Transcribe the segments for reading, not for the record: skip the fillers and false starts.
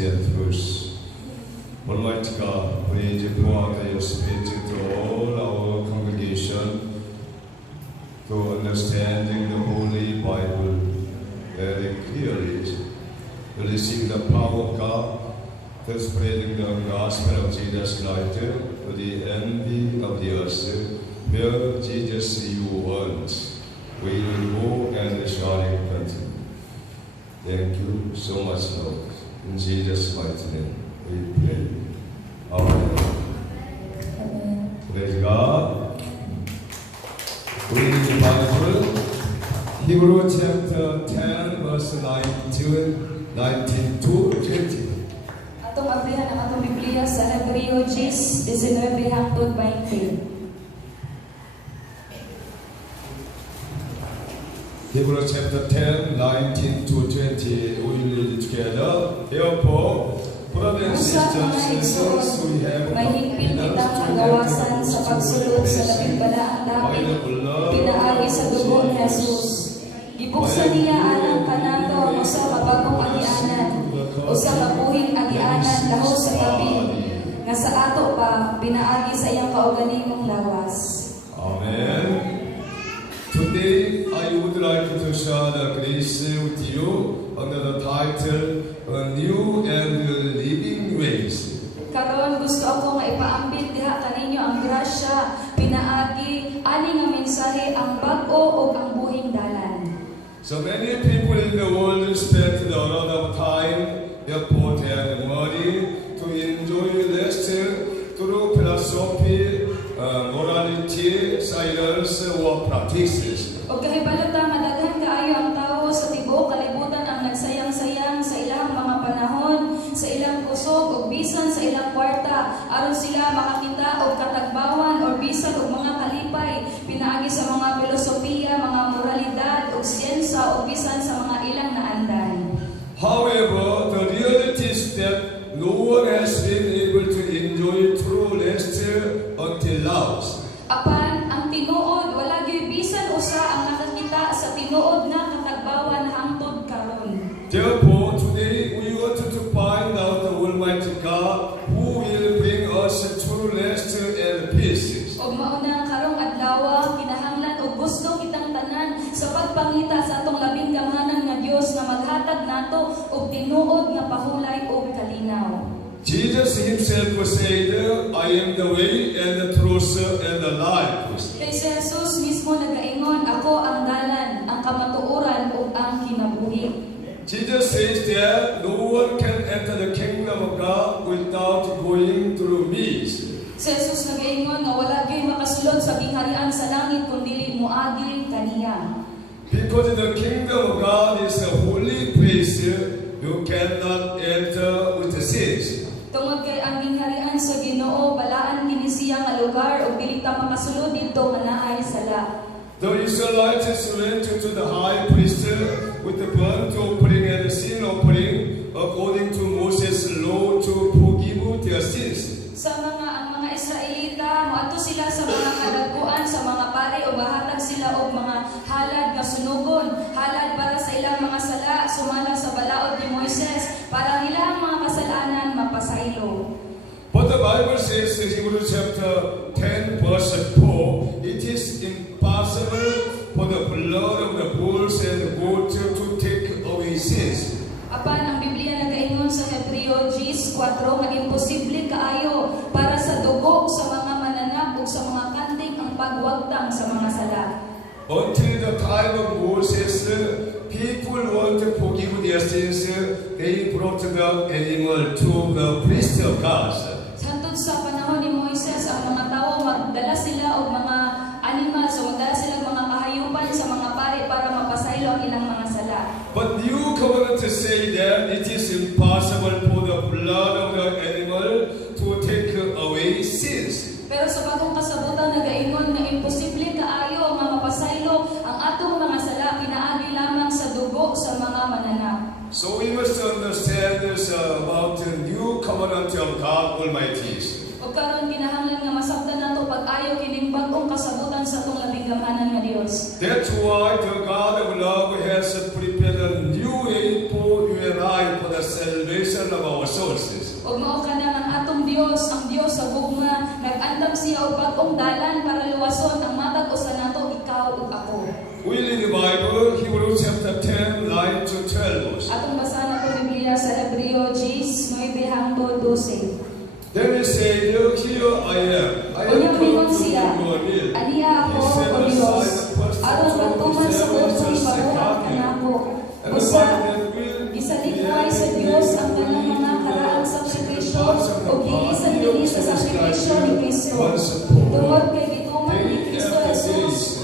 prophecy and truth. Almighty God, please pour out your Spirit to all our congregation to understanding the Holy Bible very clearly, to receive the power of God, to spreading the gospel of Jesus Christ to the end of the earth, where Jesus you want. We will go and shall continue. Thank you so much, Lord. In Jesus' mighty name, we pray. Amen. Praise God. Read the Bible. Hebrew chapter 10, verse 19 to 20. Atong abrihan ang atong Biblia sa Hebreo 10:19 hangtod 20. Hebrew chapter 10, 19 to 20, we will read together. Therefore, brothers and sisters, we have may higpit itang kagawasan sa pagsulod sa labing balaang dapit, pinaagi sa dugo ni Jesus. Gibuksan niya anang kanato ang usa ka bagong agianan, usa ka buhing agianan lahos sa tabi, nga sa ato pa pinaagi sa iyang kaugalingong lawas. Amen. Today, I would like to share the grace with you under the title New and Living Ways. Karon gusto ako nga ipaambit diha kaninyo ang grasya, pinaagi, ani nga mensahe ang bag-o o ang buhing dalan. So many people in the world spend a lot of time, effort and money to enjoy rest through philosophy, morality, science, or practices. O kahibalata madaghan kaayo ang tao sa tibuok kalibutan ang nagsayang-sayang sa ilang mga panahon, sa ilang kusog o bisan sa ilang kwarta aron sila makakita og katagbawan o bisan og mga kalipay pinaagi sa mga filosofiya, mga moralidad o siyensa o bisan sa mga ilang naandan. However, the reality is that no one has been able to enjoy true rest until now. Apan ang tinuod wala gyud bisan usa ang nakakita sa tinuod nga katagbawan hangtod karon. Therefore, today we want to find out the Almighty God who will bring us true rest and peace. Og mauna karong adlaw kinahanglan og gusto kitang tanan sa pagpangita sa atong labing gamhanan nga Dios nga maghatag nato og tinuod nga pahulay og kalinaw. Jesus himself said, I am the way and the truth and the life. Kay si Jesus mismo nagaingon, ako ang dalan, ang kamatuoran ug ang kinabuhi. Jesus says that no one can enter the kingdom of God without going through me. Si Jesus nagaingon nga wala gyud makasulod sa gingharian sa langit kun dili moagi kaniya. Because the kingdom of God is a holy place, you cannot enter with the sins. Tungod kay ang gingharian sa Ginoo balaan kini siya nga lugar ug dili ta makasulod didto nga naay sala. The Israelites went to the high priest with the burnt offering and the sin offering according to Moses' law to forgive their sins. Sa ang mga Israelita moadto sila sa mga kadagkuan sa mga pare o bahatag sila og mga halad nga sunugon, halad para sa ilang mga sala sumala sa balaod ni Moises para ilang mga kasalanan mapasaylo. But the Bible says in Hebrews chapter 10 verse 4, it is impossible for the blood of the bulls and the goats to take away sins. Apan ang Biblia nagaingon sa Hebreo 10:4 nga imposible kaayo para sa dugo sa mga mananap ug sa mga kanting ang pagwagtang sa mga sala. Until the time of Moses, people want to forgive their sins. They brought the animal to the priest of God. Hantod sa panahon ni Moises, ang mga tao magdala sila og mga animal, so magdala sila og mga kahayupan sa mga pare para mapasaylo ang ilang mga sala. But new covenant say that it is impossible for the blood of the animal to take away sins. Pero sa bagong kasabutan nagaingon nga imposible kaayo nga mapasaylo ang atong mga sala pinaagi lamang sa dugo sa mga mananap. So we must understand this about the new covenant of God Almighty. O karon kinahanglan nga masabtan nato pag-ayo kining bag-ong kasabutan sa atong labing gamhanan nga Dios. That's why the God of love has prepared a new way for you and I for the salvation portion of our sources. Ug mao kana ang atong Dios, ang Dios sa gugma, nag-andam siya og bag-ong dalan para luwason ang matag usa nato, ikaw ug ako. We read the Bible, Hebrews chapter 10, 9 to 12. Atong basahan nato Biblia sa Hebreo 10:9-12. Then he said, here I am. I am Unya mingon come to siya, do your will. aniya ako He set o Dios, aside the person aron who magtuman sa is buhay just mabuhat a kanako. And the Usa, Bible that will gisalikway sa Dios ang tanang mga karaang sakripisyo o giisan dinhi sa sakripisyo ni Kristo. Tungod kay gituman ni Kristo Jesus,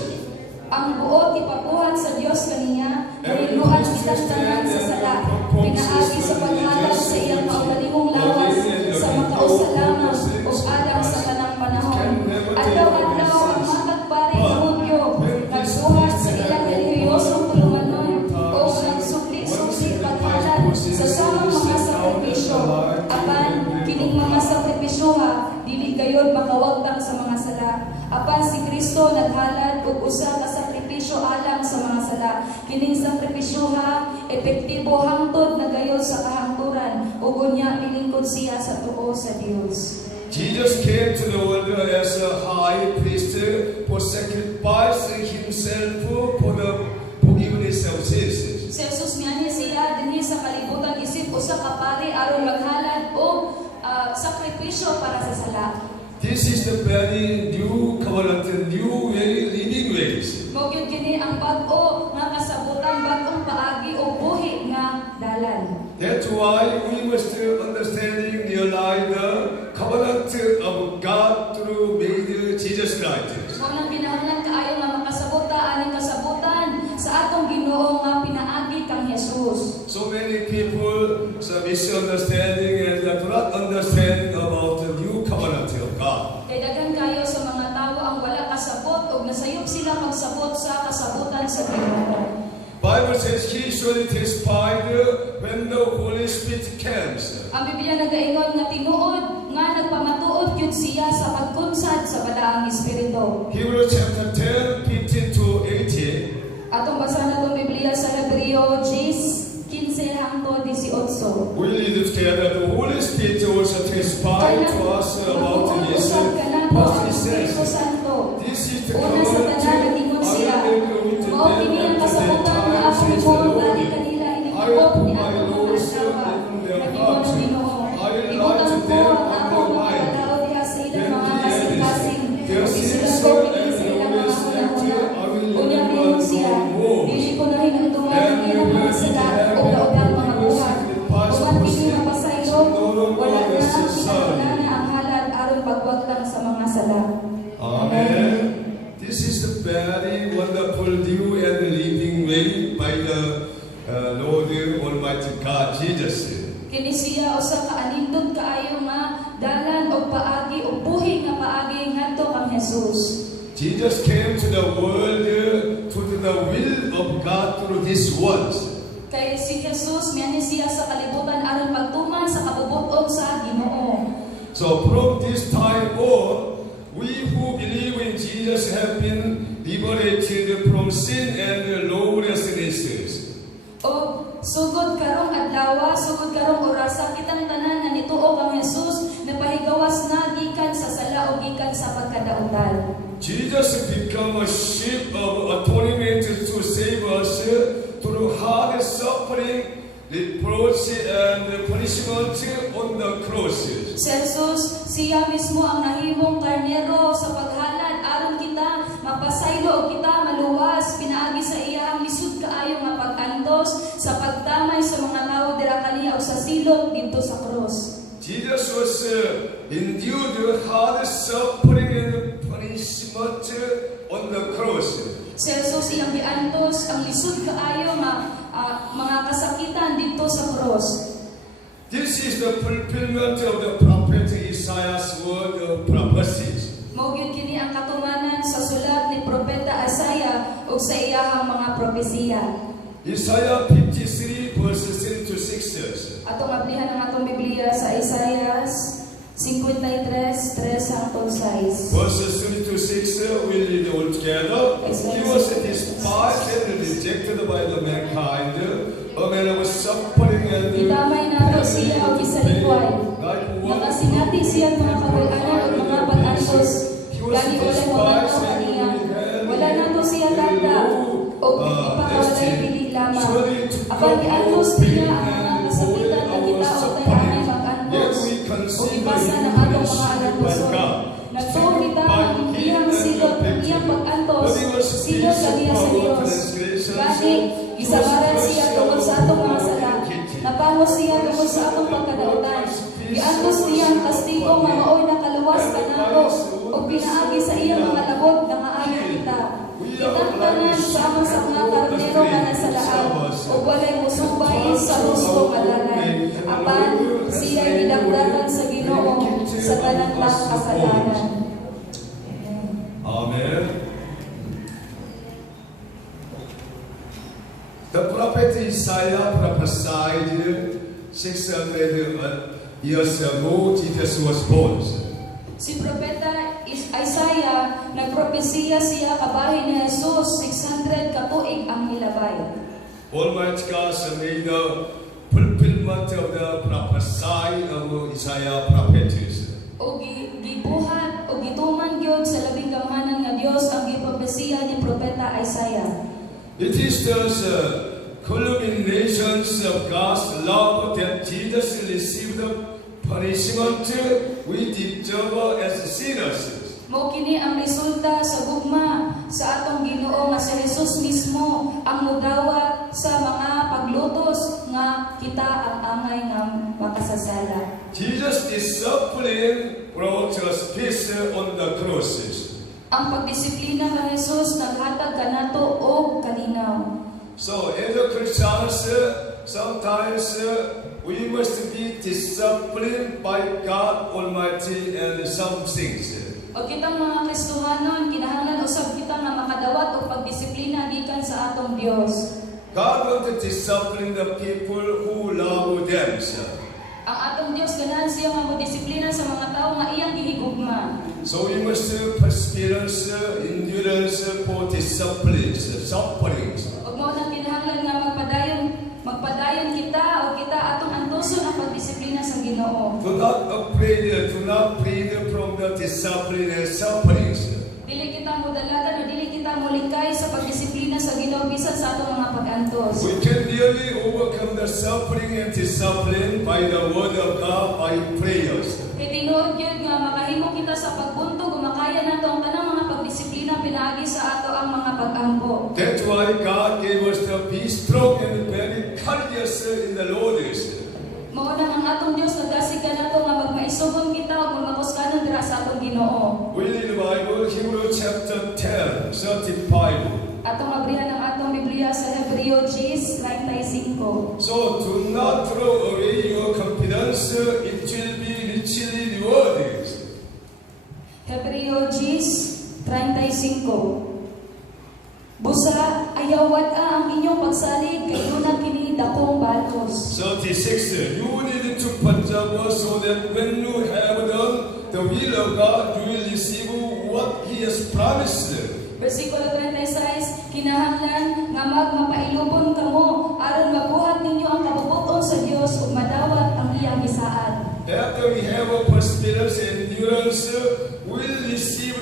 ang buot ipabuhat sa Dios kaniya, nahigluhan kitang tanan sa sala, pinaagi sa paghalad sa iyang kaugalingong lawas, sa makausa lamang o alang sa tanang panahon. Adlaw-adlaw ang matagpari ng Hudyo, nagbuhat sa ilang relihiyosong tulumanon o nagsukli-sukli paghalad sa samang mga sakripisyo. Apan, kining mga sakripisyoha, dili gayod makawagtang sa mga sala. Apan si Kristo naghalad og usa ka sakripisyo alang sa mga sala. Kining sakripisyoha epektibo hangtod na gayod sa kahangturan ug unya milingkod siya sa tuo sa Dios. Jesus came to the world as a high priest for sacrificing himself for the forgiveness of sins. Si Jesus niya siya dinhi sa kalibutan isip usa ka pari aron maghalad og sakripisyo para sa sala. This is the very new covenant, new way, living ways. Mao gyud kini ang bag-o nga kasabutan, bag-ong paagi o buhi nga dalan. That's why we must understanding realize the covenant of God through made Jesus Christ. Mao nang kinahanglan kaayo nga makasabuta aning kasabutan sa atong Ginoo nga pinaagi kang Jesus. So many people misunderstanding and do not understanding about the new covenant of God. Kay daghan kayo sa mga tawo ang wala kasabot ug nasayop sila magsabot sa kasabutan sa Ginoo. Bible says he should testify when the Holy Spirit comes. Ang Biblia nagaingon nga tinuod nga nagpamatuod gyud siya sa pagkunsad sa balaang espiritu. Hebrews chapter 10, 15 to 18. Atong basahan natong Biblia sa Hebreo 10:15-18. We read together the Holy Spirit also testify to us about His what He says. This is the Una sa tanan nagingon siya, mao kini ang kasabutan nga akong gihon dali kanila inigabot ni akong mga asawa. Nagingon ang Ginoo, ibutan ko ang akong mga kalao diha sa ilang mga kasing-kasing, ug isulagko kini sa ilang mga hunahuna. Unya mingon siya, dili ko na hinungtungan ang ilang mga sala o kaugang mga buhat. Uban kini mapasaylo, wala na ang kinahanglan na ang halad aron pagwagtang sa mga sala. Amen. This is the very wonderful new and living way by the Lord Almighty God, Jesus. Kini siya usa ka anindot kaayo nga dalan og paagi og buhi nga paagi ngadto kang Jesus. Jesus came to the world to do the will of God through His words. Kay si Jesus miani siya sa kalibutan aron pagtuman sa kabubot-on sa Ginoo. So from this time on, we who believe in Jesus have been liberated from sin and lawlessness. O sugod karong adlaw, sugod karong orasa kitang tanan nga nituo kang Jesus napahigawas na gikan sa sala o gikan sa pagkadautan. Jesus became a sheep of atonement to save us through hard suffering, reproach and punishment on the cross. Si Jesus, siya mismo ang nahimong karnero sa paghalad aron kita mapasaylo o kita maluwas pinaagi sa iyang lisud kaayo nga pag-antos sa pagtamay sa mga tawo dira kaniya o sa silot didto sa cross. Jesus was endured hard suffering and punishment on the cross. Si Jesus iyang giantos ang lisud kaayo nga mga kasakitan didto sa cross. This is the fulfillment of the prophet Isaiah's word of prophecies. Mao gyud kini ang katumanan sa sulat ni propeta Isaiah ug sa iyahang mga propesiya. Isaiah 53 verses 3 to 6 says, Atong ablihan ang atong Biblia sa Isaiah 53:3-6. Verses 3 to 6, we read all together. He was despised and rejected by the mankind, a man of suffering and Itamay nato siya o pagkadautan. Giantos niya ang kastigo nga maoy nakaluwas kanako ug pinaagi sa iyang mga labot nga aayo kita. Kitang tanan sama sa mga karnero nga nasalaan ug walay musubay sa husto nga dalan. Apan siya'y gidagdagan sa Ginoo sa tanan tang kasalanan. Amen. The prophet Isaiah prophesied 600 years ago Jesus was born. Si Propeta Isaiah nagpropesiya siya kabahin ni Jesus 600 katuig ang milabay. Almighty God made the fulfillment of the prophecy of Isaiah prophets. O gibuhat o gituman gyud sa labing kamhanan nga Dios ang gipropesiya ni Propeta Isaiah. It is the culmination of God's love that Jesus received the punishment we deserve as sinners. Mao kini ang resulta sa gugma sa atong Ginoo nga si Jesus mismo ang mudawat sa mga paglutos nga kita ang angay nga makasasala. Jesus' discipline brought us peace on the crosses. Ang pagdisiplina nga Jesus naghatag kanato og kalinaw. So, as a Christians, sometimes we must be disciplined by God Almighty and some things. O kitang mga Kristohanon, kinahanglan usab kita nga makadawat og pagdisiplina gikan sa atong Dios. God wants to discipline the people who love them. Ang atong Dios ganahan siya nga modisiplina sa mga tawo nga iyang gihigugma. So we must perseverance, endurance for disciplines, sufferings. Ug mao nang kinahanglan nga magpadayon kita o kita atong antuson ang pagdisiplina sa Ginoo. Do not plead from the discipline and sufferings. Dili kita modalagan o dili kita molikay sa pagdisiplina sa Ginoo bisan sa atong mga pag-antos. We can really overcome the suffering and discipline by the word of God, by prayers. Kay tinuod gyud nga makahimo kita sa pagbuntog o makaya nato ang tanang mga pagdisiplina pinaagi sa ato ang mga pag-ampo. That's why God gave us to be strong and very courageous in the Lord. Mao nang ang atong Dios nagasig kanato nga magmaisugon kita ug magmakuskanon dira sa atong Ginoo. We read the Bible, Hebrews chapter 10, 35. Atong abrihan ang atong Biblia sa Hebreo 10:35. So do not throw away your confidence, it will be richly rewarded. Hebreo 10:35. Busa ayawat ang inyong pagsalig kay una kini dakong batos. 36. You need to preserve so that when you have done the will of God, you will receive what He has promised. Versikulo 36, kinahanglan nga magmapailubon kamo aron mabuhat ninyo ang kabubuton sa Dios ug madawat ang iyang gisaad. After we have a perseverance and endurance, we will receive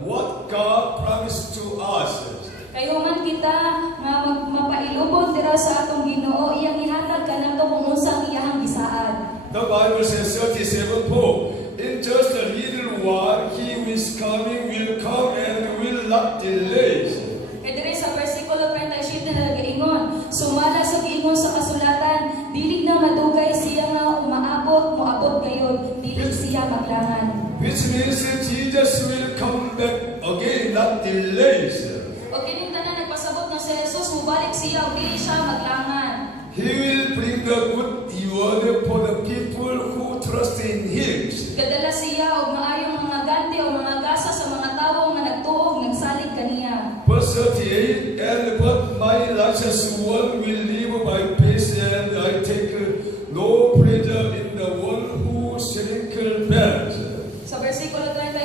what God promised to us. Kay human kita nga mapailubon dira sa atong Ginoo, iyang ihatag kanato kung unsang iyang gisaad. The Bible says 37, for in just a little while He who is coming will come and will not delay. Kay diri sa versikulo 37 na nagaingon, sumala sa giingon sa kasulatan, dili na madugay siya nga moabot gayud, dili siya maglangan. Which means that Jesus will come back again, not delays. O kining tanan nagpasabot nga si Jesus mubalik siya ug dili siya maglangan. He will bring the good reward for the people who trust in Him. Gadala siya og maayong mga ganti o mga gasa sa mga tawo nga nagtuog nagsalig kaniya. Verse 38, and but my righteous one will live by faith, and I take no pleasure in the one who shrinkle back. Sa versikulo 38,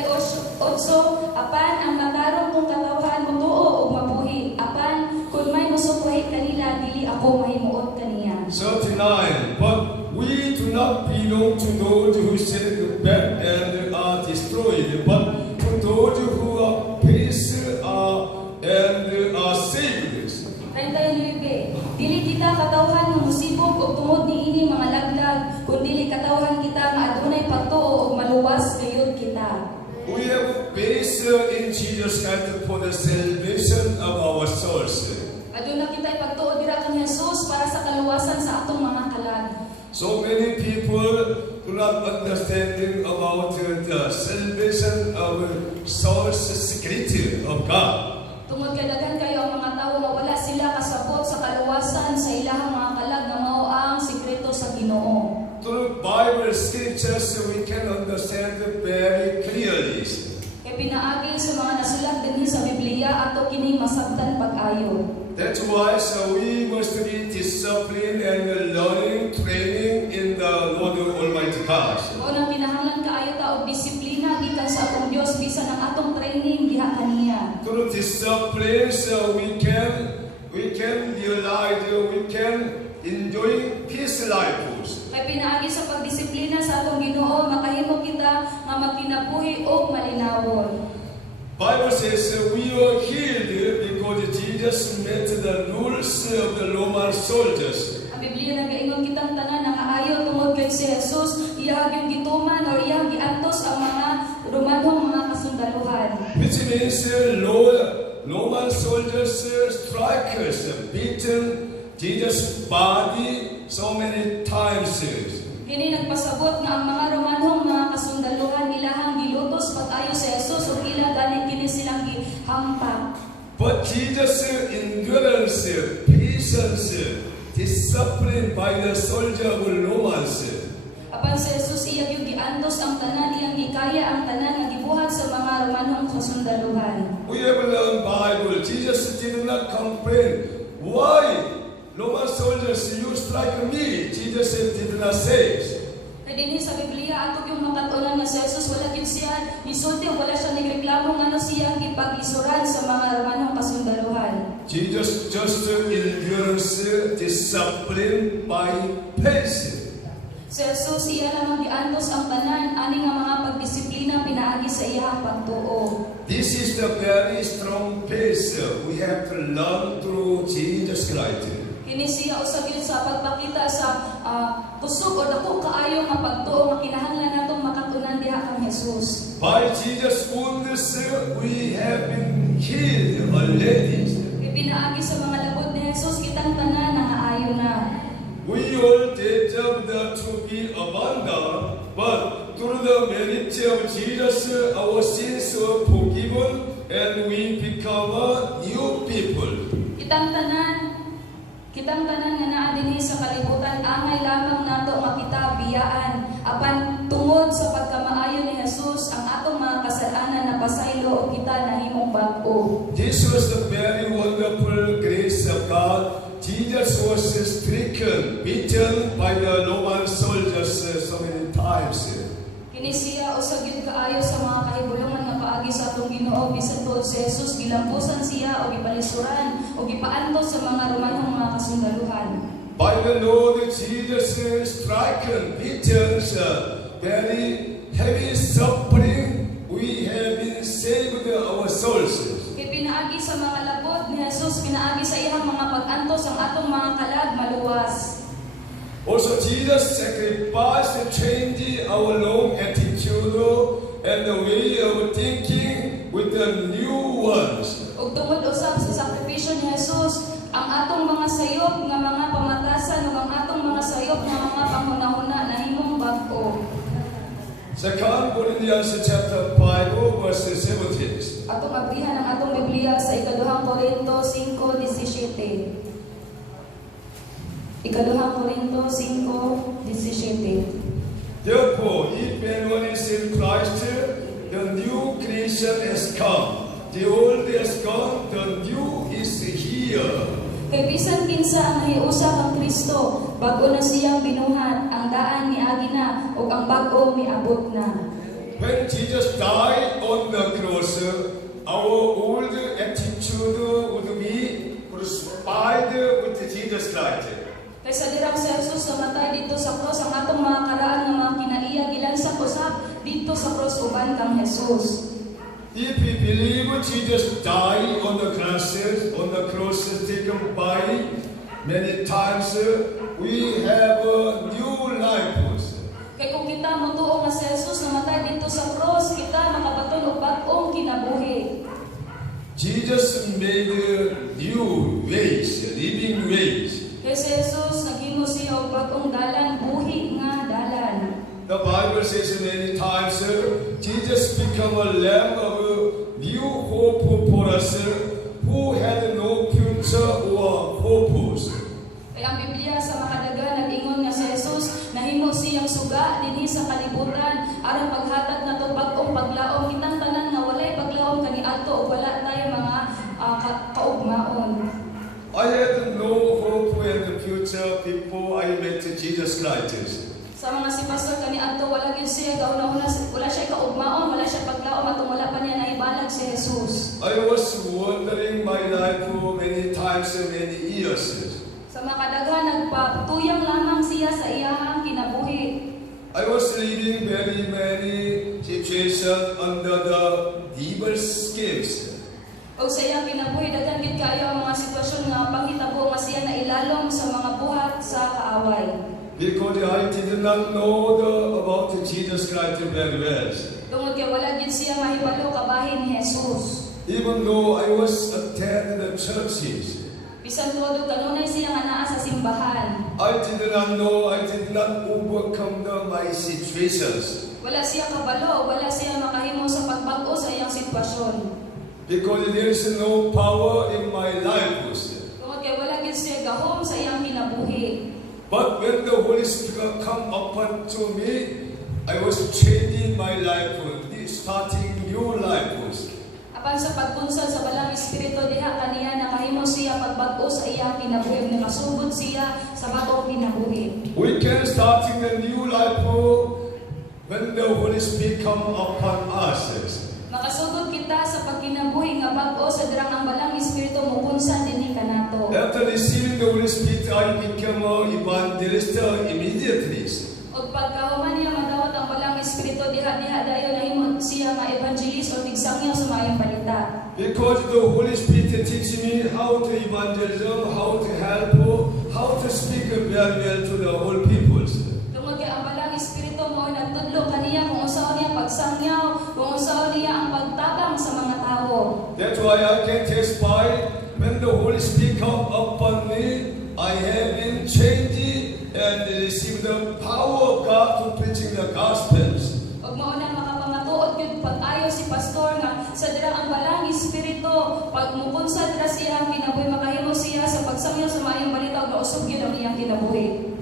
apan ang matarong kong katawhan mutuo ug mabuhi, apan kun may musukuhi kanila dili ako mahimuot kaniya. 39, but we do not belong to those who shrink back and are destroyed, but to those who are peace and are saved. 39, dili kita katawhan nga musibog ug tungod niini mga laglag, kun dili katawhan kita nga adunay pagtuo ug maluwas gayud kita. We have faith in Jesus Christ for the salvation of our souls. Aduna kita ipagtuo dira kang Jesus para sa kaluwasan sa atong mga kalag. So many people people do not understanding about the salvation of soul's secret of God. Tungod kay daghan kayo ang mga tawo nga wala sila kasabot sa kaluwasan sa ilahang mga kalag nga mao ang sikreto sa Ginoo. Through Bible scriptures, we can understand very clearly. Kay pinaagi sa mga nasulat dinhi sa Biblia ato kining masabtan pag-ayo. That's why we must be disciplined and learning, training in the Lord Almighty God. Mao nang kinahanglan kaayo ta og disiplina gikan sa atong Dios bisan ang atong training diha kaniya. Through discipline, we can realize, we can enjoy peace life. Kay pinaagi sa pagdisiplina sa atong Ginoo makahimo kita nga magkinabuhi og malinawon. Bible says we are healed because Jesus met the rules of the Roman soldiers. Ang Biblia nagaingon kitang tanan nga aayo tungod kay si Jesus iyang yung gituman o iyang giantos ang mga Romanhong mga kasundaluhan. Which means Roman soldiers strikers beaten Jesus' body so many times. Kini nagpasabot nga ang mga Romanhong mga kasundaluhan ilahang gilutos pag-ayo si Jesus ug ila gani kini silang gihampak. But Jesus' endurance, patience, discipline by the soldier of Romans. Apan si Jesus iyang yung giantos ang tanan iyang gikaya ang tanan nga gibuhat sa mga Romanhong kasundaluhan. We have learned Bible. Jesus did not complain. Why? Roman soldiers, you strike me. Jesus did not say. Kay dinhi sa Biblia ato yung makatunan nga si Jesus wala gid siya gisulti o wala siya nagreklamo ngano siya ang gipag-isuran sa mga Romanhong kasundaluhan. Jesus just endurance, discipline by patience. Si Jesus iya lamang giantos ang tanan ani nga mga pagdisiplina pinaagi sa iyang pagtuo. This is the very strong pace we have to learn through Jesus Christ. Kini siya usab gyud sa pagpakita sa kusog o dako kaayo nga pagtuo nga kinahanglan natong makatunan diha kang Jesus. By Jesus' wounds we have been healed already. Pinaagi sa mga labot ni Jesus kitang tanan nga aayo na. We all deserve to be abandoned, but through the merit of Jesus, our sins were forgiven and we become a new people. Kitang tanan nga naa dinhi sa kalibutan angay lamang nato makita biyaan apan tungod sa pagkamaayo ni Jesus ang atong mga kasalanan napasaylo o kita nahimong bag-o. This was the very wonderful grace of God. Jesus was stricken, beaten by the Roman soldiers so many times. Kini siya usag gyud kaayo sa mga kahibulongan nga paagi sa atong Ginoo bisan tuod si Jesus gilampusan siya o gipalisuran o gipaantos sa mga Romanhong mga kasundaluhan. By the Lord Jesus stricken, beaten, very heavy suffering, we have been saved our souls. Kay pinaagi sa mga labot ni Jesus, pinaagi sa iyang mga pag-antos ang atong mga kalag maluwas. Also, Jesus sacrificed to change our wrong attitude and the way of thinking with the new ones. Ug tungod usab sa sakripisyo ni Jesus, ang atong mga sayop nga mga pamatasan ug ang atong mga sayop nga mga panghunahuna nahimong bag-o. 2 Corinthians chapter 5 verse 17. Atong abrihan ang atong Biblia sa ikaduhang Korinto 5:17. Ikaduhang Korinto 5:17. Therefore, if anyone is in Christ, the new creation has come. The old has gone, the new is here. Kay bisan kinsa ang nahiusa kang Kristo, bag-o na siyang binuhat, ang daan miagi na, ug ang bag-o miabot na. When Jesus died on the cross, our old attitude would be crucified with Jesus Christ. Kaysa dirang si Jesus namatay dito sa cross, ang atong mga karaan nga mga kinaiya gilansa usab dito sa cross uban kang Jesus. If we believe Jesus died on the cross taken by many times, we have a new life. Kay kung kita motuo nga si Jesus namatay dito sa cross, kita makabaton og bag-ong kinabuhi. Jesus made new ways, living ways. Kay si Jesus naghimo siya og bag-ong dalan, buhi nga dalan. Bible says many times, Jesus became a lamb of new hope for us who had no future or purpose. Kaya ang Biblia sa makadagan nag-ingon nga si Jesus nahimo siyang suga dinhi sa kalibutan aron paghatag nato bag-ong paglaom kitang tanan nga walay paglaom kaniadto ug wala tay mga kaugmaon. I had no hope in the future before I met Jesus Christ. Sa mga si pastor kaniadto wala gyud siya kauna-una wala siya kaugmaon wala siya paglaom atong wala pa niya naibalag si Jesus. I was wondering my life for many times and many years. Sa makadagan nagpatuyang lamang siya sa iyahang kinabuhi. I was living very many situations under the devil's schemes. Og sa iyang kinabuhi daghan gid kaayo ang mga sitwasyon nga panghitabo nga siya nailalom sa mga buhat sa kaaway. Because I did not know about Jesus Christ very well. Tungod kay wala gid siya mahibalo kabahin ni Jesus. Even though I was attending the churches, Bisan todo kanunay siya nga naa sa simbahan. I did not know, I did not overcome my situations. Wala siya kabalo, wala siya makahimo sa pagbag-o sa iyang sitwasyon. Because there is no power in my life. Tungod kay wala gid siya gahom sa iyang kinabuhi. But when the Holy Spirit come upon to me, I was changing my life, starting new life. Apan sa pagpunsod sa balang espiritu diha kaniya nakahimo siya pagbag-o sa iyang kinabuhi nakasugod siya sa bagong kinabuhi. We can starting a new life when the Holy Spirit come upon us. Makasugod kita sa pagkinabuhi nga bag-o sa dirang ang balang espiritu mupunsan dinhi kanato. After receiving the Holy Spirit, I became an evangelist immediately. Og pagkahuman niya madawat ang balang espiritu diha dayon nahimo siya nga evangelist o tigsangyaw sa maayong balita. Because the Holy Spirit teach me how to evangelism, how to help, how to speak very well to the whole people. Tungod kay ang balang espiritu mo nagtudlo kaniya kung usaon niya pagsangyaw, kung usaon niya ang pagtabang sa mga tao. That's why I can testify when the Holy Spirit come upon me, I have been changed and received the power of God to preaching the gospels. Og mao na makapamatuod gyud pag-ayo si pastor nga sa dirang ang balang espiritu pag mupunsad ra siya kinabuhi makahimo siya sa pagsangyaw sa maayong balita ug nausog gyud ang iyang kinabuhi.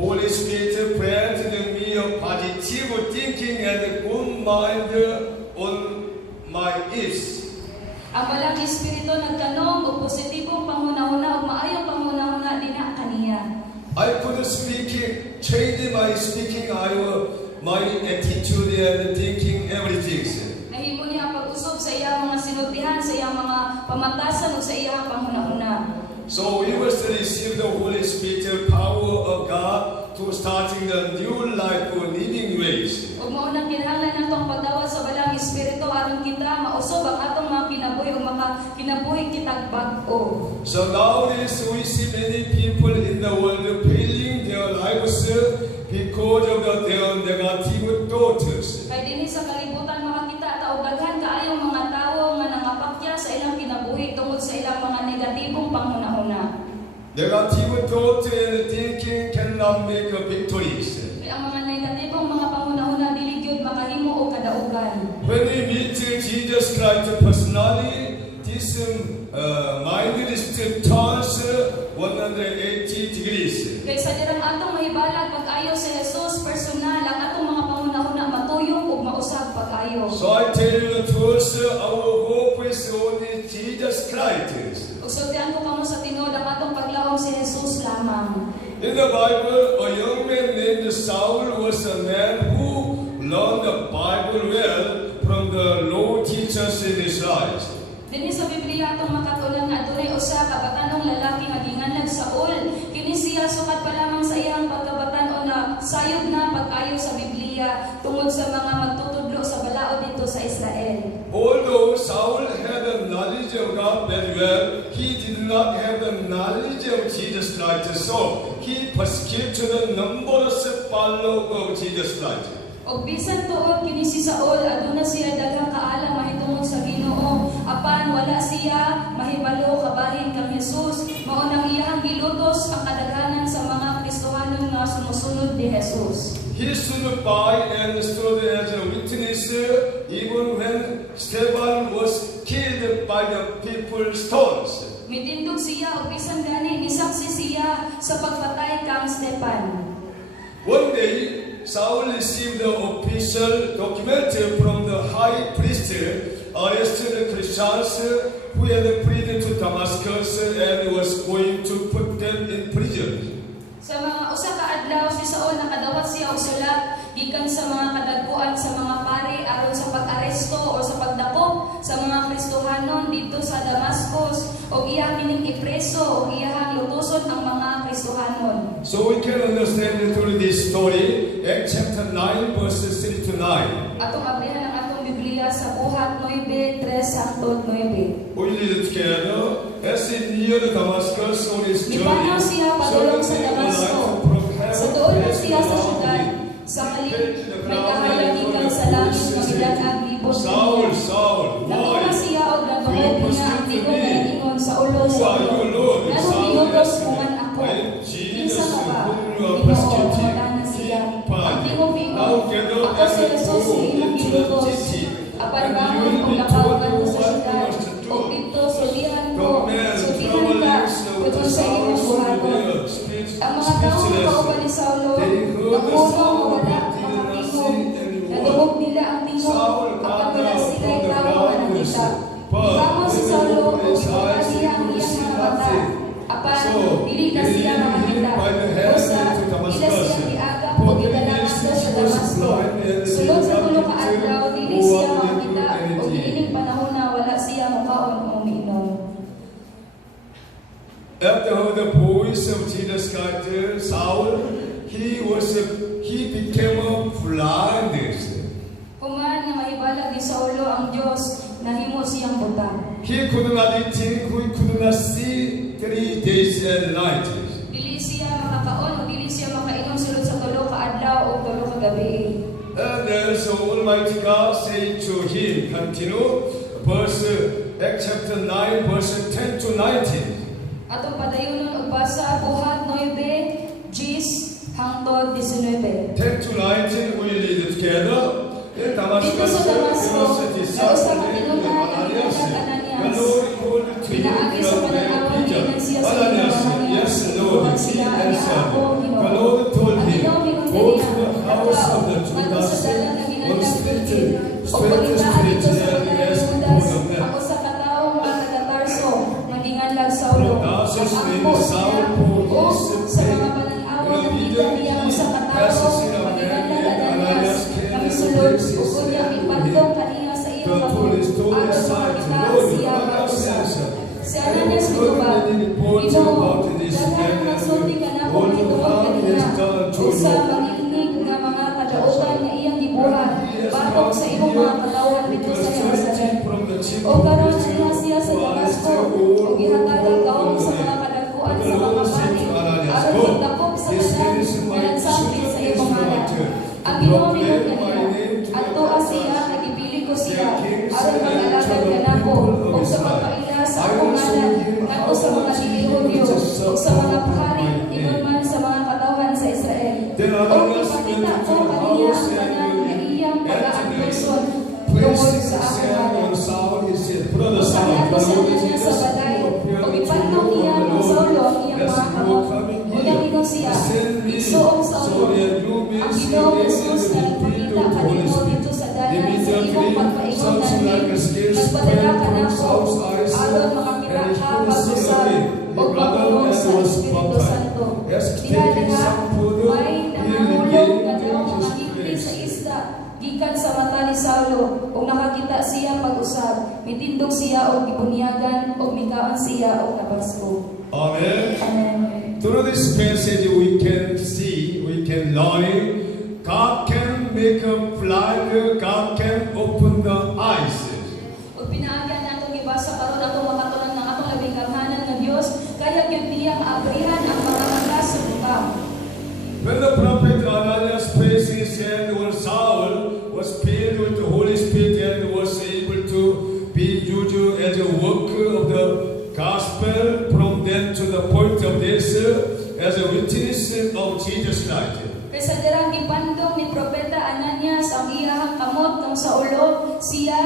Holy Spirit granted me a positive thinking and a good mind on my ears. Ang balang espiritu nagkanong og positibong panghunahuna ug maayong panghunahuna dinha kaniya. I could speak, change my speaking, my attitude and thinking, everything. Nahimo niya ang pag-usog sa iyang mga sinultihan, sa iyang mga pamatasan ug sa iyang panghunahuna. So we must receive the Holy Spirit power of God to starting the new life or living ways. Ug mao nang kinahanglan nato ang pagdawat sa balang espiritu aron kita mausab ang atong mga kinabuhi ug kinabuhi kitag bag-o. So nowadays we see many people in the world failing their lives because of their negative thoughts. Kay dinhi sa kalibutan makakita ta og daghan kaayong mga tawo nga nangapakya sa ilang kinabuhi tungod sa ilang mga negatibong panghunahuna. Negative thought and thinking cannot make a victories. Kay ang mga negatibong mga panghunahuna dili gyud makahimo og kadaugan. When we meet Jesus Christ personally, this mind is turns 180 degrees. Kay sa dirang atong mahibalag pag-ayo sa Jesus personal ang atong mga panghunahuna matuyong ug mausab pag-ayo. So I tell you the truth, our hope is only Jesus Christ. Ug sultian ko kamo sa tinuod ang atong paglawom si Jesus lamang. In the Bible, a young man named Saul was a man who learned the Bible well from the law teachers in Israel. Dinhi sa Biblia atong makatulang nga adunay usa ka batanong lalaki nga ginganlag Saul. Kini siya sukat pa lamang sa iyang pagkabatan-on na sayod na pag-ayo sa Biblia tungod sa mga magtutudlo sa balao dito sa Israel. Although Saul had the knowledge of God very well, he did not have the knowledge of Jesus Christ. So he persecuted the numerous followers of Jesus Christ. Og bisan tuod kini si Saul aduna siya daghang kaalam mahitungod sa Ginoo apan wala siya mahibalo kabahin kang Jesus mao nang iyang gilutos ang kadaghanan sa mga Kristohanon nga sumusunod ni Jesus. he stood by and stood as a witness even when Stephen was killed by the people's stones. Mitindog siya o bisan gani nisaksi siya sa pagpatay kang Stepan. One day, Saul received the official document from the high priest, arrested Christians who had fled to Damascus and was going to put them in prison. Sa mga usa ka adlaw si Saul nakadawat siya og sulat gikan sa mga kadagkuan sa mga pari aron sa pag-aresto o sa pagdakop sa mga Kristohanon dito sa Damascus o iya kining ipreso o iyahang lutuson ang mga Kristohanon. So we can understand through this story, Acts chapter 9, verses 3 to 9. Atong abrihan ang atong Biblia sa Buhat 9:3-9. We read it together. As he neared Damascus on his journey, Gipanaw siya padulong sa suddenly a Damasco. light from heaven Sa doon na siya sa blazed syudad. around him. Sa halip, may kahalagikan sa langit magidan ang libot Saul, niya. Saul, Nakuha why? siya o nagahog niya ang tingog na ingon sa ulo sa ulo. Ganong tingogos kuman ako. Kinsa ka ba? Ginoo, namadanan siya. Ang tingog-tingog, ako si Jesus sa imong ginugos. Apan bangon kung nakawagan ko sa syudad. O dito, sulihan ko. Sulihan ka. Kung sa imong buhaton. Ang mga tao na kauban ni Saulo, nakuha mo wala makatingog. Nadungog nila ang tingog, apan wala sila'y tao na nakita. Ibangon si Saulo, o ibuka niya ang iyang mga mata. Apan, dili na siya makakita. Usa, ila siya iagap o idala sa Damasco. Sulod sa tulo ka adlaw, dili siya makakita o diining panahon na wala siya mukaon o umiinom. After the voice of Jesus Christ, Saul, he became blind. Human nga mahibalag ni Saulo ang Diyos, nahimo siyang buta. He could not eat, he could not see 3 days and nights. Dili siya makakaon o dili siya makainom sulod sa tulo ka adlaw o tulo ka gabi. And then so Almighty God said to him, continue, Acts chapter 9, verse 10 to 19. Atong padayonon og basa Buhat 9:10-19. 10 to 19, we read it together. In Dito Damascus, sa Damasco, there sa usa ka tinunay ang ilang Ananias. Pinaagi sa pananawan ni nang siya sa Ananias, Ananias. yes, Lord, Tuhan he sila ang answered. ako, The Ginoo. Lord told Ang him, Ginoo mingon go to kaniya, the house of the ngadto Judas, sa dalan nga one ginandang straight, o pangitaan dito sa and balay ask Judas, for them. ako sa kataong mga taga-Tarso, nga ginganlag Saulo. Tarsus Ang named angko Saul niya, for o his sa mga name. pananawa And ng kita niya ang sa kataong, nga ginganlag Ananias, nga misulod, ug kunya ipandong kaniya sa iyong bato, aron makakita siya mag-usap. Si Ananias mitubag, Ginoo, daghan nga sulti ka na kung mitubag kanina, usa magingnig nga mga kadaugan nga iyang gibuhat, batok sa imong mga katawhan dito sa Jerusalem. O karon siya sa Damasco, ug ihatagan kaong sa mga kadagkuan sa mga pari, aron magdakop sa tanan nga nagsapit sa imong anak. Ang Ginoo mingon kaniya, adtoa siya nga gipili ko siya, aron mag-alagad kanako, ug sa pagpaila sa akong anak, ngadto sa mga dilihonyo, ug sa mga pahari, ingon man sa mga katawhan sa Israel. O ipakita ko kaniya ang tanan nga iyang pag-aagpuson tungod sa akong anak. Usahay ako sa kanya sa balay, o ipanaw niya ng Saulo ang iyang mga kamot. Unang ingon siya, igsoong Saulo, ang Ginoo Jesus na nagpakita kanimo dito sa dalan sa imong pagpaingon namin, nagpadala ka nako, aron makakita ka pag-usap, o pagulong sa Espiritu Santo. Dinalaga, may nangangulong nga daw mga ngipin sa isda, gikan sa mata ni Saulo, ug nakakita siya pag-usab, mitindog siya og gibunyagan ug mikaon siya og nabasko. Amen. Amen. Through this passage we can see, we can learn, God can make a blind, God can open the eyes. Ug pinaagyan nato gibasa karon atong makatunan ng atong labing gamhanan nga Dios, kaya gyud niya maabrihan ang mga mata sa butang. When the prophet Ananias placed his hand on Saul, was filled with the Holy Spirit and was able to be used as a worker of the gospel from then to the point of this as a witness of Jesus Christ. Kaysa dirang gipandong siya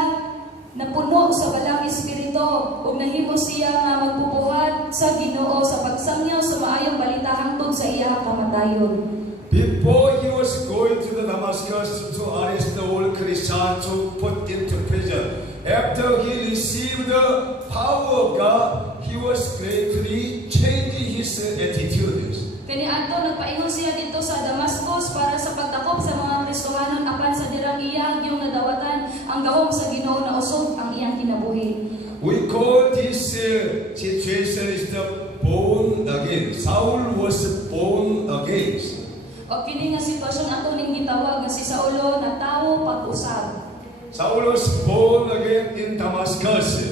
napuno sa balang espiritu ug nahimo siya nga magpupuhat sa Ginoo sa pagsangyaw sa maayong balita hangtod sa iyang kamatayon. Before he was going to the Damascus to arrest the old Christian to put into prison, after he received the power of God, he was greatly changing his attitudes. Kaniadto nagpaingon siya dito sa Damascus para sa pagtakop sa mga Kristohanon apan sa dirang iyang giyong nadawatan ang gahom sa Ginoo na usog ang iyang kinabuhi. We call this situation is the born again. Saul was born again. O kini nga sitwasyon ato ning gitawag nga si Saulo na tawo pag-usab. Saul was born again in Damascus.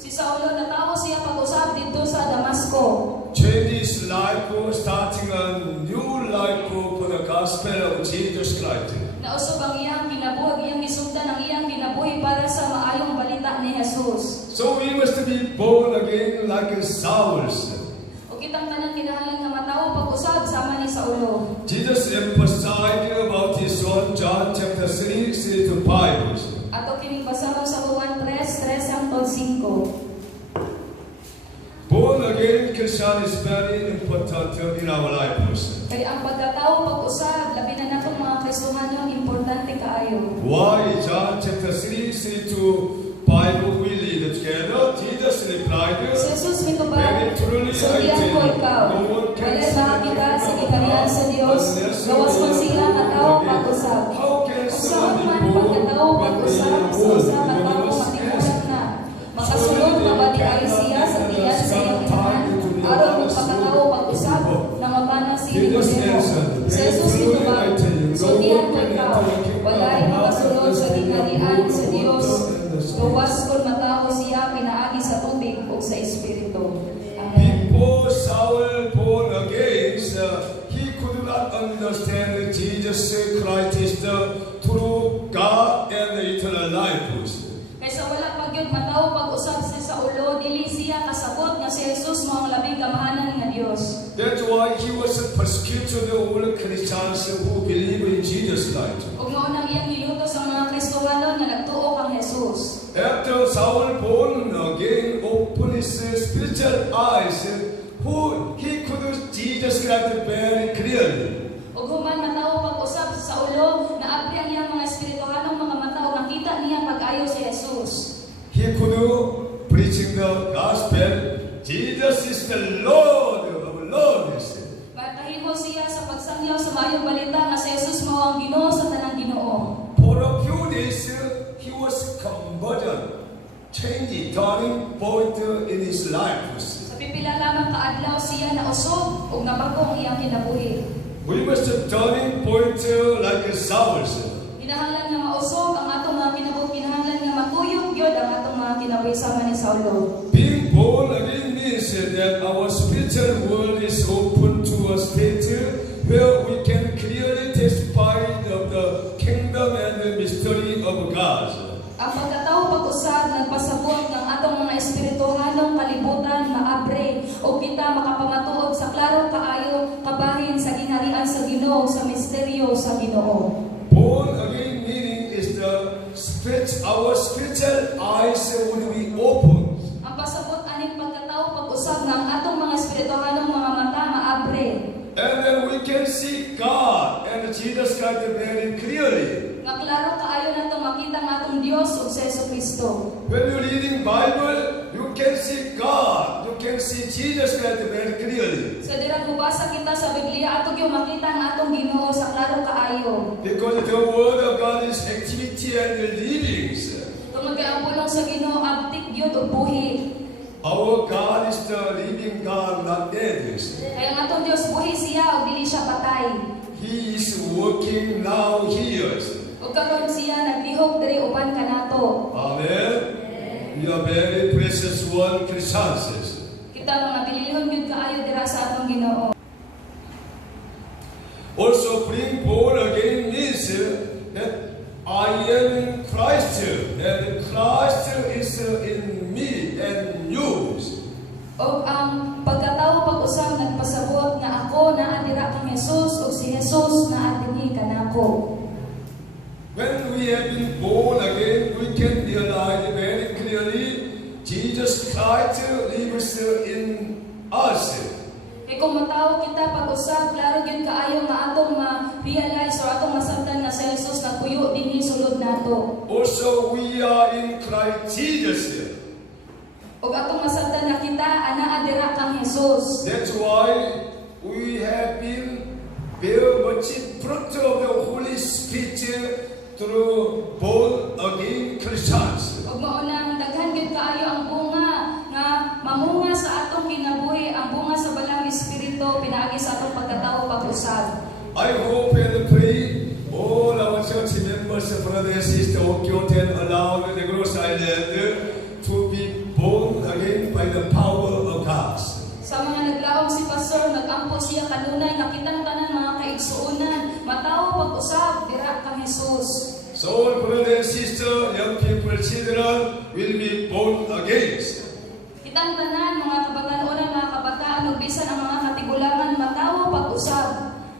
Si Saulo na tawo siya pag-usab dito sa Damasco. Change his life, starting a new life for the gospel of Jesus Christ. Nausog ang iyang kinabuhi, iyang gisugdan ang iyang kinabuhi para sa maayong balita ni Jesus. So we must be born again like Saul. O kitang tanang kinahanglan nga matawo pag-usab sama ni Saulo. Jesus emphasized about his son, John chapter 3, 3 to 5. Ato kining basahon sa Juan 3:3 hangtod 5. Born again Christian is very important in our lives. Kaya ang pagkatawo pag-usab labi na natong mga Kristohanong importante kaayo. Why? John chapter 3, 3 to 5 we read together. Jesus replied, Si Jesus mitubag, very truly I sundian ko tell you, ikaw. no one can Walay makakita sa giparihan sa Dios, gawas man sila nga tawo pag-usab. How can Usaon someone man be born pagkatawo pag-usab sa usa ka tawo matimulat na. Makasulod nga ba di ay siya sa tiyan sa iyang inahan, aron ng pagkatawo pag-usab na mapana si Nicodemo. Si Jesus mitubag, sundian ko ikaw. Walay makasulod sa gingharian sa Dios, gawas kung matawo siya pinaagi sa tubig o sa Espiritu. Amen. Before Saul born again, he could not understand Jesus Christ is the true God and the eternal life. Kaysa wala pagyud matawo pag-usab si Saulo, dili siya kasabot nga si Jesus mao ang labing kamahanan nga Dios. That's why he was persecuted all Christians who believe in Jesus Christ. Ug mao nang iyang gilutos ang mga Kristohanon nga nagtuo kang Jesus. After Saul born again, opened his spiritual eyes, he could see Jesus Christ very clearly. Ug human matawo pag-usab si Saulo, naabri ang iyang mga espirituhanong mga mata ug nakita niya pag-ayo si Jesus. He could preaching the gospel. Jesus is the Lord of Lords. Matahimo siya sa pagsangyaw sa maayong balita nga si Jesus mao ang Ginoo sa tanang Ginoo. For a few days, he was converted, changing, turning point in his life. Sa pipila lamang kaadlaw siya na usog ug nabago ang iyang kinabuhi. We must turning point like Saul. Kinahanglan nga mausog ang atong mga kinabuhi, kinahanglan nga matuyog gyud ang atong mga kinabuhi sama ni Saulo. Being born again means that our spiritual world is open to a state where we can clearly testify of the kingdom and the mystery of God. Ang pagkatawo pag-usab nagpasabot ng atong mga espirituhanong kalibutan maabre o kita makapamatuod sa klarong kaayo kabahin sa ginharian sa Ginoo sa misteryo sa Ginoo. Born again meaning is our spiritual eyes will be open. Ang pasabot aning pagkatawo pag-usab ng atong mga espirituhanong mga mata maabre. And then we can see God and Jesus Christ very clearly. Nga klaro kaayo nato makita ang atong Dios ug sa Jesucristo. When you're reading Bible, you can see God. You can see Jesus Christ very clearly. Sa dirang mubasa kita sa Biblia ato gyud makita ang atong Ginoo sa klaro kaayo. Because the word of God is activity and living. Tungod kay ang pulong sa Ginoo abtik gyud ug buhi. Our God is the living God, not dead. Kaya ang atong Dios buhi siya ug dili siya patay. He is working now here. Ug karon siya naglihok diri uban kanato. Amen. We are very precious one Christians. Kita mga pilihon gyud kaayo dira sa atong Ginoo. Also, being born again means that I am in Christ, and Christ is in me and you. Og ang pagkatawo pag-usab nagpasabot nga ako naa dira kang Jesus ug si Jesus naa dinhi kanako. When we have been born again, we can kung mataw kita pag-usab, klaro gyud kaayo nga atong ma-realize or atong masabtan nga si Jesus nagpuyo dinhi sulod nato. Also, we are in Christ Jesus. Ug atong masabtan na kita anaa dira kang Jesus. That's why we have been bear much fruit of the Holy Spirit through born again Christians. Ug mao nang daghan gyud kaayo ang bunga nga mamunga sa atong kinabuhi, ang bunga sa balang espiritu pinaagi sa atong pagkatawo pag-usab. I hope and pray all our church members, brothers and sisters, of Kyoto allow the Cross Island to be born again by the power of God. Sa mga naglaog si Pastor, nagampo siya kanunay nga kitang tanan mga kaigsuonan, matawo pag-usab dira kang Jesus. So all brothers and sisters, young people, children will be born again. Kitang tanan mga kabatan-onan, mga kabataan, ug bisan ang mga katigulangan matawo pag-usab.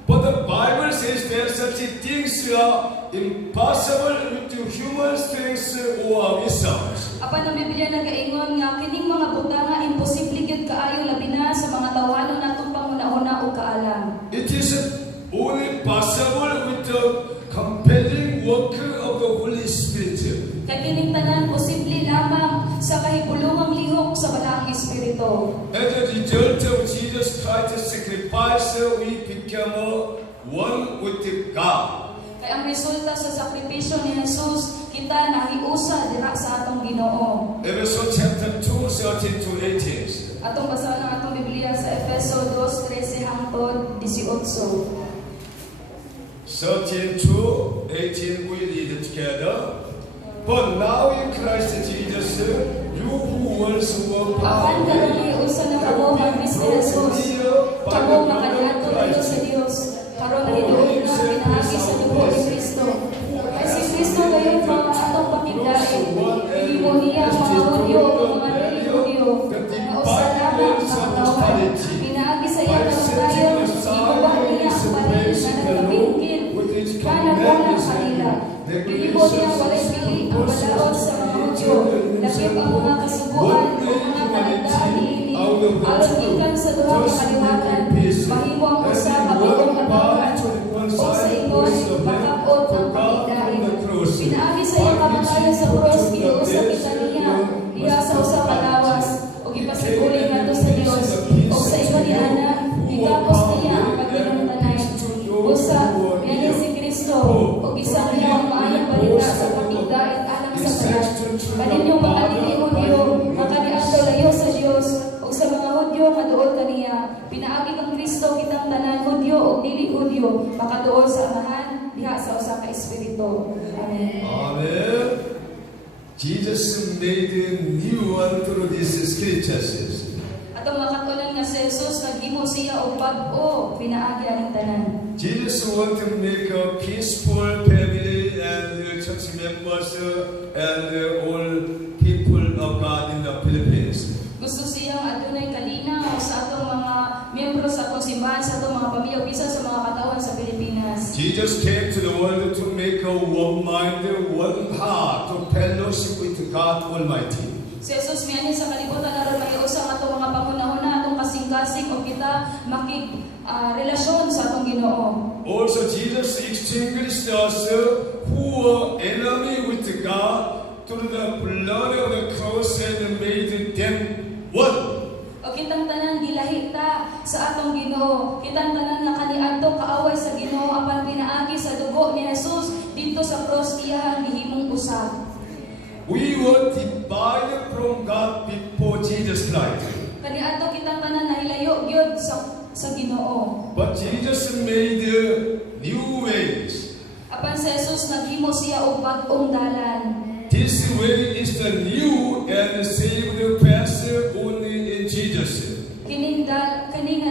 But the Bible says that such things are impossible with human strength or wisdom. Apan ang Biblia nagaingon nga kining mga butanga imposible gyud kaayo labi na sa mga tawhanon natong panguna-una ug kaalam. It is only possible with the compelling work of the Holy Spirit. Kay kining tanan posible lamang sa kahigulungang lihok sa Balaang Espiritu. As a result of Jesus Christ's sacrifice, we become one with God. Kay ang resulta sa sakripisyo ni Jesus, kita nahiusa dira sa atong Ginoo. Ephesians chapter 2, 13 to 18. Atong basahan ang atong Biblia sa Efeso 2:13 hangtod 18. 13 to 18, we read it together. But now in Christ Jesus, you who once were Apan karon hiusa na kamo kang Kristo Jesus. Kamo makadto kayo sa Dios. Karon hiduon na pinaagi sa dugo ni Kristo. Kay si Kristo gayon mga atong pakigdaig. Ihimo niya ang mga Hudyo ug mga dili-Hudyo. Nga usa lamang ang katawan. Pinaagi sa iya kalagayon, ibaba niya ang baril na nagkabingkil. Kanagana kanila. Ihimo niya walay pili ang balaod sa mga Hudyo. Lakip ang mga kasuguan o mga kaligdaan niini. Aron gikan sa duha ka kaliwatan. Mahimo ang usa ka bagong katawan. O sa ingon, makapot ang pakigdaig. Pinaagi sa iyang kamatayon sa cross, ginuusa kita niya. Diha sa usa ka lawas. O gipasiguli ngadto sa Dios. O sa ingon ni Ana, gigapos niya ang pagkinahanglanan. Usa, niya si Kristo. O gisang niya ang maayang balita sa pakigdaig alang sa kanan. Kaninyong mga dili-Hudyo, makaniadto layo sa Dios. O sa mga Hudyo, kaduol kaniya. Pinaagi kang Kristo kitang tanan Hudyo o dili-Hudyo, makaduol sa amahan diha sa usa ka espiritu. Amen. Amen. Jesus made a new one through these scriptures. Atong makatunan nga si Jesus naghimo siya og bag-o pinaagi aning tanan. Jesus want to make a peaceful family and church members and all people of God in the Philippines. Gusto siyang adunay kalinaw sa atong mga miyembro sa atong simbahan, sa atong mga pamilya, bisan sa mga katawan sa Pilipinas. Jesus came to the world to make a one mind, one heart, to fellowship with God Almighty. Si Jesus miani sa kalibutan aron mahiusa ang atong mga pangunahuna, atong kasing-kasing o kita relasyon sa atong Ginoo. Also, Jesus extinguished us who were enemy with God through the blood of the cross and made them one. O kitang tanan gilahita sa atong Ginoo. Kitang tanan nga kaniadto kaaway sa Ginoo apan pinaagi sa dugo ni Jesus dito sa cross iyang gihimong usab. We were divided from God before Jesus Christ. Kaniadto kitang tanan nahilayo gyud sa Ginoo. But Jesus made new ways. Apan sa Jesus naghimo siya og bag-ong dalan. This way is the new and saved path only in Jesus. Kini nga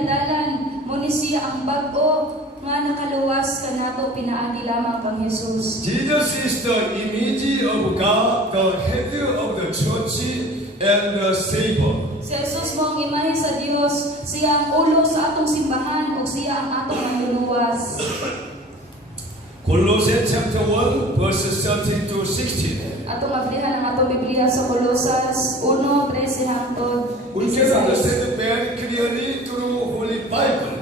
dalan mo ni siya ang bag-o nga nakaluwas kanato pinaagi lamang kang Jesus. Jesus is the image of God, the head of the church and the Savior. Si Jesus mo ang imahe sa Dios, siya ang ulo sa atong simbahan ug siya ang atong manluluwas. Colossians chapter 1 verses 13 to 16. Atong ablihan ang atong Biblia sa Colosas 1:13 hangtod We can understand very clearly through Holy Bible. Bible.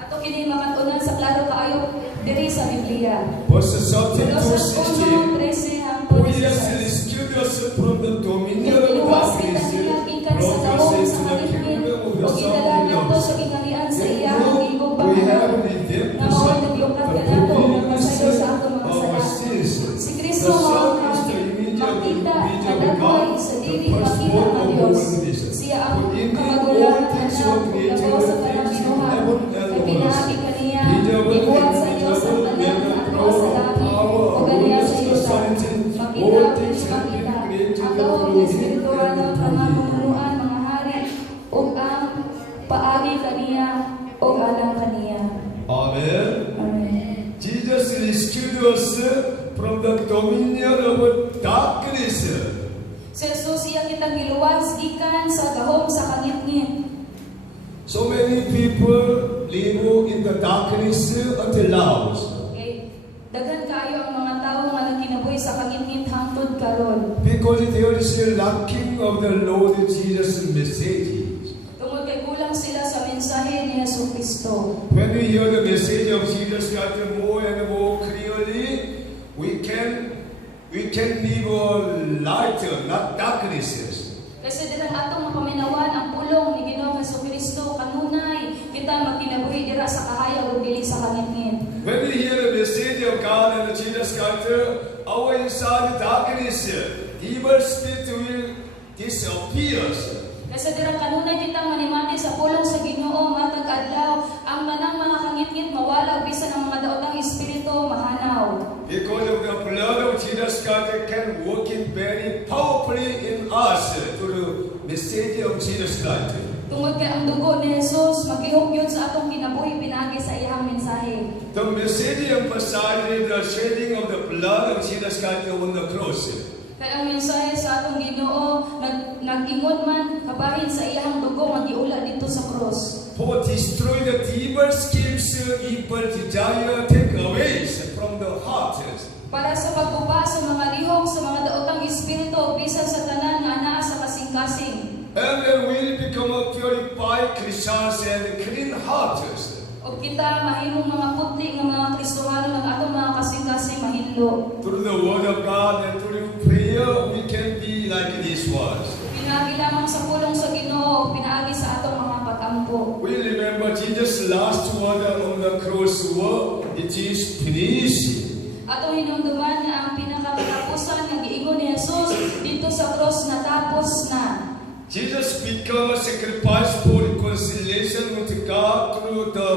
Ato kini makatunan sa klaro kaayo diri sa Biblia. Verses 13 Pero to sa 16. 1:13 hangtod For he has 16. rescued us from the dominion of Iluwas kita darkness, niya gikan sa brought dawong us sa into the kaligid kingdom of the o Son gidala of niya to Lord. sa gingharian sa In iyang whom gigong we have pamanaw. redemption, Na mao naglukat the kanato ug forgiveness nagpasayo sa ato mga of our sala. sins. Si The Kristo Son mao is the image of the makita image at of ako'y God, sa the dili makita firstborn nga of Dios. all creation. Siya ang For in him kamagulang all na things anak were ug created, labaw sa kanang things in binuhat. heaven and Kay on pinaagi earth. kaniya Visible and ibuhat sa Dios ang invisible, tanan yet nga the ato throne sa of langit power, o ganiya sa rulers, yuta. authority, Makita all ug things have been makita created ang through dawog him ni espiritual and ng through mga him. pumunuan, mga hari ug ang paagi kaniya ug alang kaniya. Amen. Amen. Jesus rescued us from the dominion of darkness. Si Jesus iya kitang giluwas gikan sa gahom sa kangit-ngit. So many people live in the darkness until now. Okay. Daghan kaayo ang mga tawo nga nagkinabuhi sa kangit-ngit hangtod karon. Because there is a lacking of the Lord Jesus' message. Tungod kay kulang sila sa mensahe ni Jesucristo. When we hear the message of Jesus Christ more and more clearly, we can live a light, not darknesses. Kasi dinang atong mapaminawan ang pulong ni Ginoong Jesucristo kanunay kita magkinabuhi dira sa kahayag ug dili sa kangit-ngit. When we hear the message of God and Jesus Christ, our inside darkness, evil spirit will disappear. Kasi dirang kanunay kita manimati sa pulong sa Ginoo matag adlaw ang tanang mga kangit-ngit mawala ug bisan ang mga daotang espiritu mahanaw. Because of the blood of Jesus Christ can work in very powerfully in us through the message of Jesus Christ. Tungod kay ang dugo ni Jesus magihugyon sa atong kinabuhi pinagi sa iyang mensahe. The message emphasizes the shedding of the blood of Jesus Christ on the cross. Kay ang mensahe sa atong Ginoo nag-ingon man kabahin sa iyang dugo nga giula dito sa cross. For destroy the evil schemes, evil desire, take away from the heart. Para sa pagkupa sa mga lihok sa mga daotang espiritu bisan sa tanan nga anaa sa kasing-kasing. And then we'll become a purified Christians and clean hearts. O kita mahimong mga putli nga mga Kristohano ng atong mga kasing-kasing mahinlo. Through the word of God and through prayer, we can be like these ones. Pinaagi lamang sa pulong sa Ginoo, pinaagi sa atong mga pag-ampo. We remember Jesus' last word on the cross were, "It is finished." Atong hinumduman nga ang pinakakatapusan nga giingon ni Jesus dito sa cross natapos na. Jesus became a sacrifice for reconciliation with God through the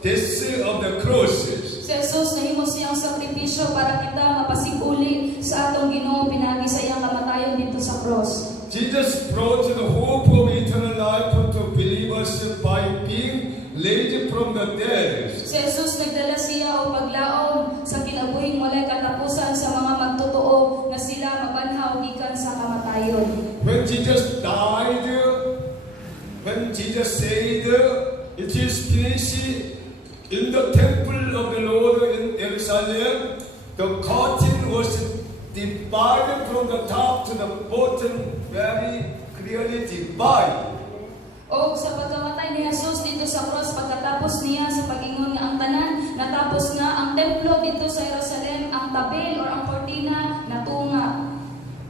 death of the cross. Si Jesus nahimo siyang sakripisyo para kita mapasiguli sa atong Ginoo pinagi sa iyang kamatayon dito sa cross. Jesus brought the hope of eternal life to believers by being raised from the dead. Si Jesus nagdala siya o paglaom sa kinabuhing walay katapusan sa mga magtotoo nga sila mabanhaw gikan sa kamatayon. When Jesus died, when Jesus said, "It is finished," in the temple of the Lord in Jerusalem, the curtain was divided from the top to the bottom, very clearly divided. O sa pagkamatay ni Jesus dito sa cross, pagkatapos niya sa pag-ingon nga ang tanan, natapos na ang templo dito sa Jerusalem, ang tabel o ang kortina natunga.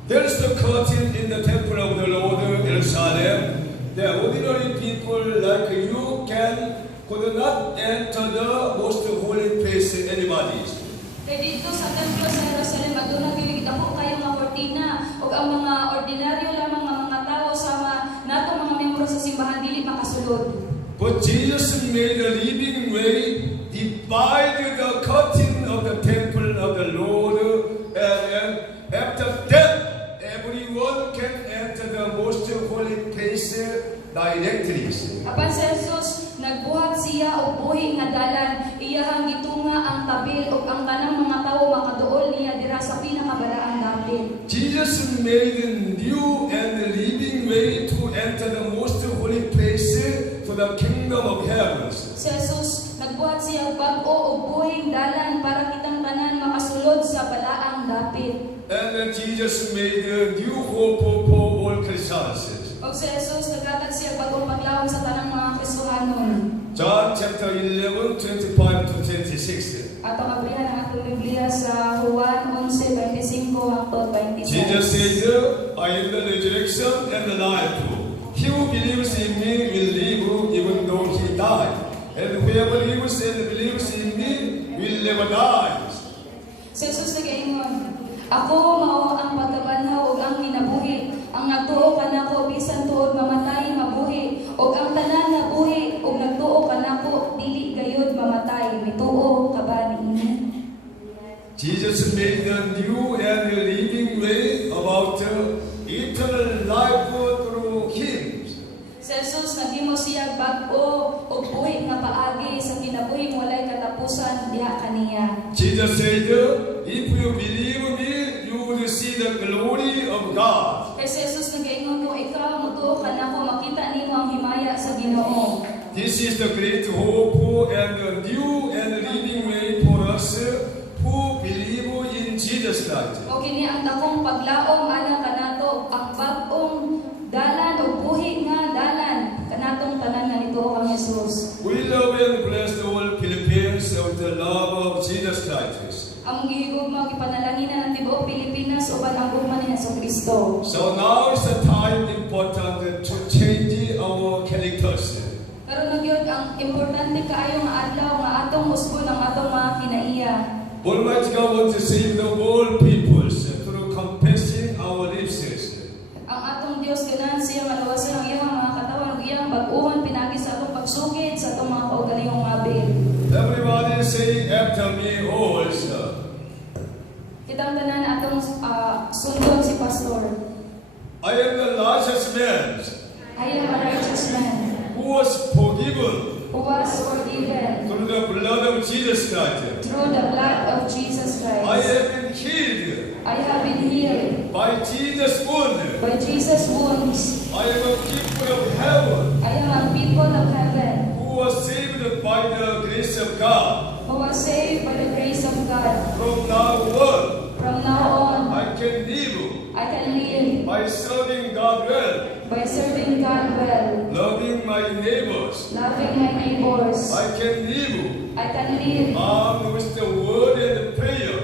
There's the curtain in the temple of the Lord in Jerusalem. The ordinary people like you could not enter the most holy place anybody's. Kaya dito sa templo sa Jerusalem, aduna gilig dako kayo nga kortina ug ang mga ordinaryo lamang nga mga tawo sama natong mga miyembro sa simbahan dili makasulod. But Jesus made a living way, divided the curtain of the temple of the Lord, and after that, everyone can enter the most holy place directly. Apan si Jesus nagbuhat siya og buhi nga dalan, iyahang gitunga ang tabil ug ang tanang mga tawo makaduol niya dira sa pinakabalaang dapit. Jesus made a new and living way to enter the most holy place to the kingdom of heaven. Si Jesus nagbuhat siya og bag-o ug buhing dalan para kitang tanan makasulod sa balaang dapit. And then Jesus made a new hope for all Christians. Og si Jesus naghatag siya bagong paglaom sa tanang mga Kristohanon. John chapter 11, 25 to 26. Atong abrihan ang atong Biblia sa Juan 11:25 hangtod 26. Jesus said, I am the resurrection and the life. He who believes in me will live even though he died. And whoever lives and believes in me will never die. Si Jesus nag-ingon, ako mao ang pagkabanhaw ug ang kinabuhi. Ang nagtuo kanako bisan tuod mamatay mabuhi, ug ang tanan nga buhi ug nagtuo kanako dili gayud mamatay. Mituo ka ba niini? Jesus made a new and living way about eternal life through Him. Si Jesus naghimo siya bag-o ug buhi nga paagi sa kinabuhing walay katapusan diha kaniya. Jesus said, if you believe me, you will see the glory of God. Kay si Jesus nag-ingon kung ikaw mutuo kanako makita nimo ang himaya sa Ginoo. This is the great hope and the new and living way for us who believe in Jesus Christ. O kini ang dakong paglaom ana kanato ang bag-ong dalan o buhi nga dalan kanatong tanan nga nituo kang Jesus. We love and bless all Philippines of the love of Jesus Christ. Ang gihigugma gipanalangina ng tibuok Pilipinas uban ang gugma ni Jesucristo. So now is the time important to change our characters. Pero nagyod ang importante kaayo nga adlaw nga atong usbon ang atong mga kinaiya. Almighty God wants to save the all peoples through confessing our lips. Ang atong Dios ganahan siya malawasan ang iyang mga katawan ug iyang bag-uhan pinagi sa atong pagsugid sa atong mga kaugalingong mabil. Everybody say after me also. Kitang tanan atong sundon si pastor. I am the righteous man I am a righteous man who was forgiven who was forgiven through the blood of Jesus Christ. through the blood of Jesus I Christ. have been healed I have been healed by Jesus' wound. by Jesus' wounds. I am a people of heaven I am a people of heaven who was saved by the grace of God. who was saved by the grace of God. From now on, From now on, I can live I can live by serving God well, by serving God well, loving my neighbors. loving my neighbors. I can live I can live armed with the word and prayer,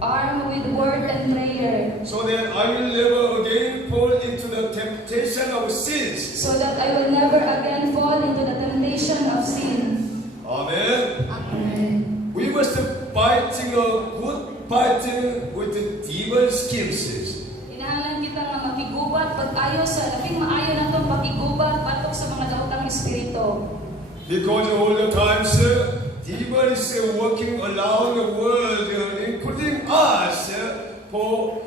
armed with word and prayer, so that I will never again fall into the temptation of sins. so that I will never again fall into the temptation of sin. Amen. Amen. We must fighting a good fighting with the evil schemes. Kinahanglan kita nga makigubat pag-ayo sa labing maayo natong pakigubat batok sa mga daotang espiritu. Because all the times evil is working around the world, including us, for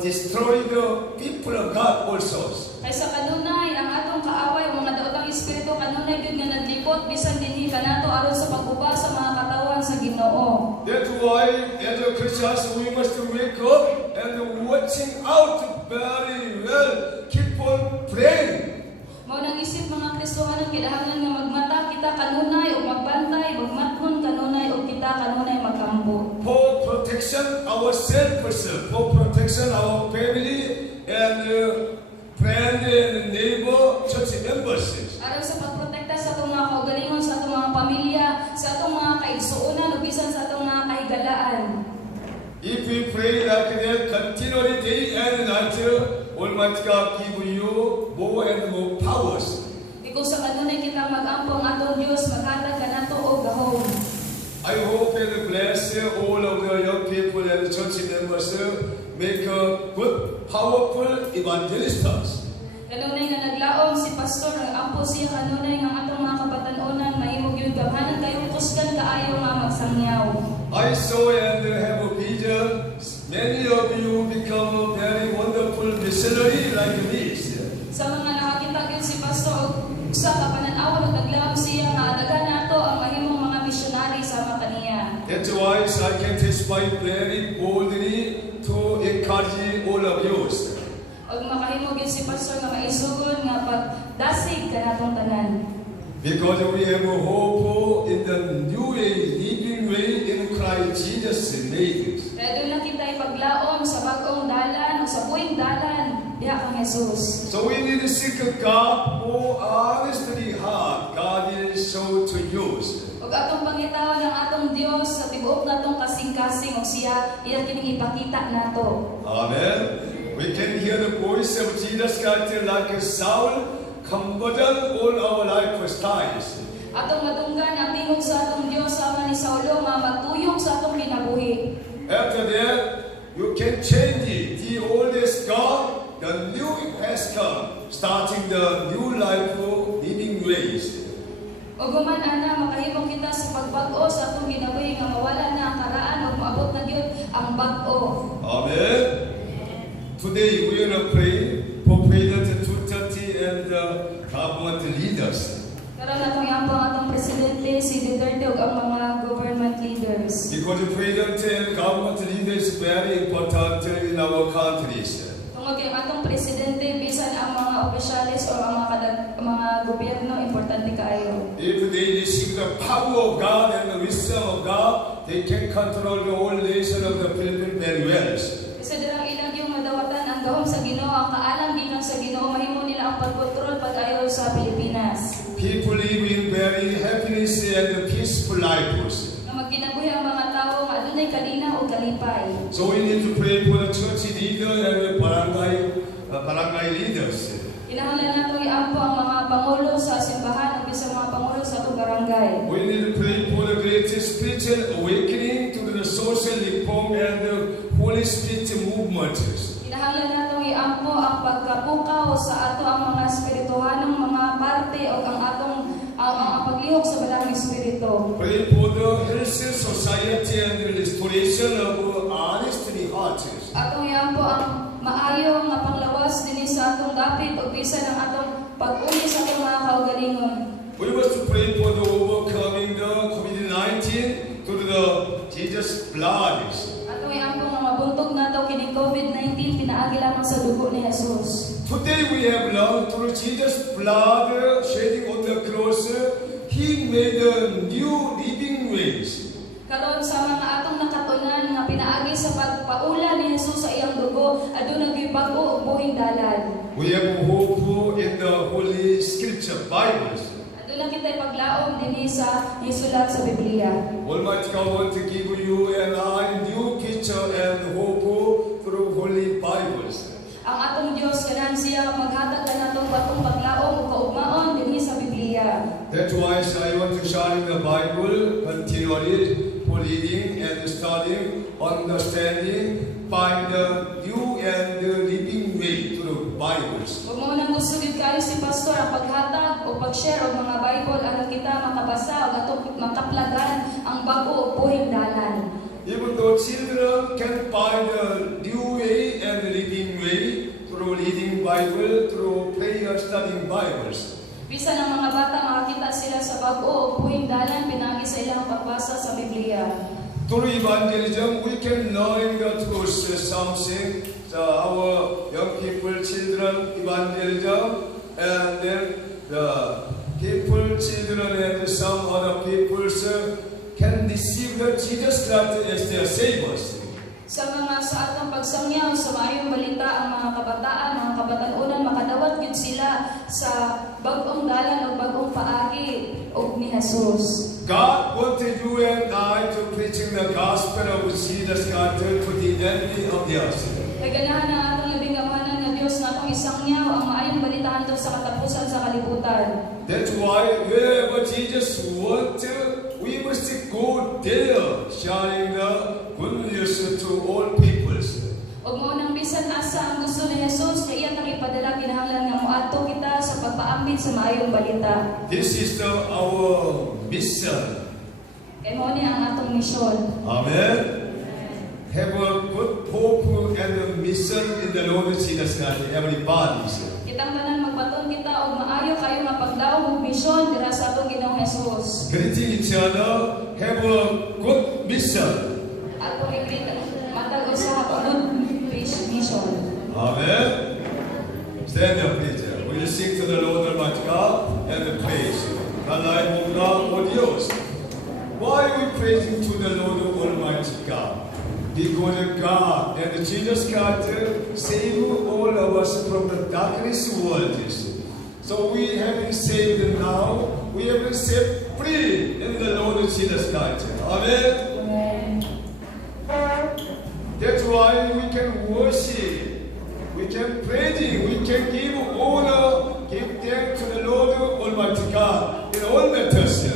destroy the people of God also. Kaysa kanunay ang atong kaaway o mga daotang espiritu kanunay gyud nga naglipot bisan dinhi kanato aron sa pag-uba sa mga katawan sa Ginoo. That's why, as a Christians, we must wake up and watching out very well. Keep on praying. Mao nang isip mga Kristohanon kinahanglan nga magmata kita kanunay o magbantay, magmathon kanunay o kita kanunay magampo. For protection ourselves, for protection our family and friend and neighbor, church members. Aron sa pagprotekta sa atong mga kaugalingon, sa atong mga pamilya, sa atong mga kaigsuonan o bisan sa atong mga kahigalaan. If we pray like that continually day and night, Almighty God give you more and more powers. Kung sa kanunay kita mag-ampo ang atong Dios, maghatag kanato og gahom. I hope and bless all of the young people and church members make a good, powerful evangelists. Kanunay nga naglaom si pastor, nag-ampo siya kanunay nga atong mga kabatan-onan, mahimog yung gamhanan kayong kusgan kaayo nga magsangyaw. I saw and have a vision. Many of you become a very wonderful missionary like this. Sa mga nakakita gyud si pastor, sa kapanan-awan ug naglaom siya nga daghan nato ang mahimong mga misyonary sama kaniya. That's why I can testify very boldly to encourage all of you. Og makahimo gyud si pastor nga maisugon nga pagdasig kanatong tanan. Because we have a hope in the new way, living way in Christ Jesus made. Kaya doon na kita ipaglaom sa bagong dalan o sa buwing dalan diha kang Jesus. So we need to seek God more honestly hard. God will show to use. Ug atong pangitaw ng atong Dios sa tibuok natong kasing-kasing ug siya iya kining ipakita nato. Amen. We can hear the voice of Jesus Christ like a sound, comforted all our lifestyles. Atong madunggan ang tingog sa atong Dios sama ni Saulo nga magtuyong sa atong kinabuhi. After that, you can change it. The old is gone, the new has come, starting the new life for living ways. Ug human ana makahimong kita sa pagbag-o sa atong kinabuhi nga mawala na ang karaan ug maabot na gyud ang bag-o. Amen. Today we are pray for President Duterte and the government leaders. Karon atong iampo ang atong presidente si Duterte ug ang mga government leaders. Because the President and government leaders is very important in our countries. Tungod kay atong presidente bisan ang mga opisyales o ang mga gobyerno importante kaayo. If they receive the power of God and the wisdom of God, they can control the whole nation of the Philippines very well. Isa dirang ilang yung madawatan ang gahom sa Ginoo, ang kaalam gikan sa Ginoo mahimo nila ang pagkontrol pag-ayo sa Pilipinas. People live in very happiness and peaceful lives. Nga magkinabuhi ang mga tawo nga adunay kalina o kalipay. So we need to pray for the church leader and the barangay leaders. Kinahanglan nato iampo ang mga pangulo sa simbahan ug bisan mga pangulo sa atong barangay. We need to pray for the greatest spiritual awakening to the social reform and the Holy Spirit movement. Kinahanglan nato iampo ang pagkapukaw sa ato ang mga espirituhanong mga parte o ang atong ang paglihok sa Balang Espiritu. Pray for the healthy society and the restoration of honesty hearts. Atong iampo ang maayo nga panglawas dinhi sa atong dapit ug bisan ang atong pag-uli sa atong mga kaugalingon. We must pray for the overcoming the COVID-19 to the Jesus blood. Atong iampo nga mabuntog nato kini COVID-19 pinaagi lamang sa dugo ni Jesus. Today we have learned through Jesus blood shedding on the cross, He made a new living ways. Karon sa mga atong nakatunan nga pinaagi sa pagpaula ni Jesus sa iyang dugo aduna gyud bag-o ug buhing dalan. We have hope in the Holy Scripture, Bibles. Aduna kitay paglaom dinhi sa isulat sa Biblia. Almighty God want to give you and I new picture and hope through Holy Bibles. Ang atong Dios kanan siya maghatag kanatong batong paglaom ug kaugmaon dinhi sa Biblia. That's why I want to share in the Bible continually for reading and studying, understanding, find the new and the living way through Bibles. Ug mao nang gusto gid kayo si pastor ang paghatag o pag-share og mga Bible aron kita makabasa ug atong makaplagan ang bag-o ug buhing dalan. Even though children can find the new way and the living way through reading Bible, through prayer, studying Bibles. Bisan ang mga bata makakita sila sa bag-o ug buhing dalan pinaagi sa ilang pagbasa sa Biblia. Through evangelism, we can learn the truth, something. Our young people, children, evangelism, and then the people, children, and some other people can receive the Jesus Christ as their saviors. Sa atong pagsangyaw sa maayong balita ang mga kabataan, mga kabatanunan makadawat gyud sila sa bag-ong dalan o bag-ong paagi og ni Jesus. God wanted you and I to preaching the gospel of Jesus Christ to the end of the earth. Kaganahan ang atong labing amahanan nga Dios nga atong isangyaw ang maayong balita sa katapusan sa kalibutan. That's why wherever Jesus went, we must go there, sharing the good news to all peoples. Ug mao nang bisan asa ang gusto ni Jesus nga iya tang ipadala kinahanglan nga moadto kita sa pagpaambit sa maayong balita. This is our mission. Kay mao ni ang atong misyon. Amen. Have a good hope and a mission in the Lord Jesus Christ, everybody. Kitang tanan magbaton kita og maayo kayo nga pagdaog og misyon dira sa atong Ginoong Jesus. Greeting each other, have a good mission. Ato i-greet matag usa ka good mission. Amen. Stand up, please. We will sing to the Lord Almighty God and praise the life of God for Dios. Why are we praising to the Lord Almighty God? we go to God, and Jesus God save all of us from the darkness world. So we have been saved now. We have been set free in the Lord Jesus Christ. Amen. That's why we can worship, we can praise Him, we can give honor, give thanks to the Lord Almighty God in all matters.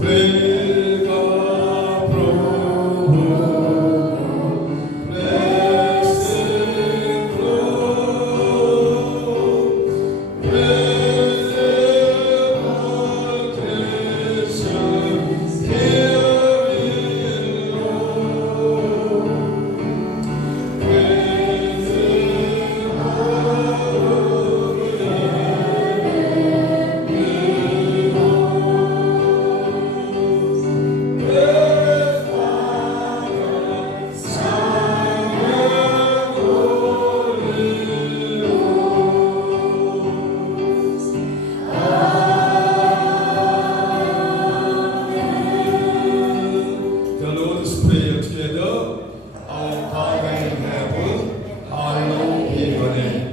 Praise God, blessed Lord, praise all creation, hear me, Lord. Praise the Lord's Prayer together. Our Father in heaven, hallowed be your name.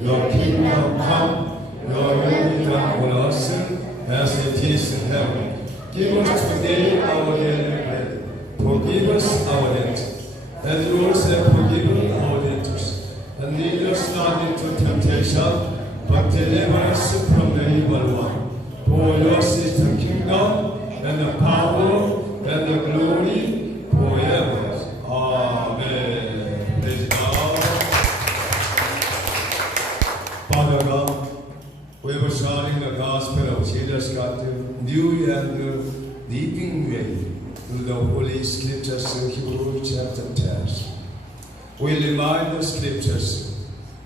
Your kingdom come, your will be done on us as it is in heaven. Give us today our daily bread. Forgive us our debts, as we also have forgiven our debtors. And lead us not into temptation, but deliver us from the evil one. For yours is the kingdom, and the power, and the glory, forever. Amen. Praise God. Father God, we were sharing the gospel of Jesus Christ, new and living way through the Holy Scriptures in Hebrews chapter 10. We remind the Scriptures.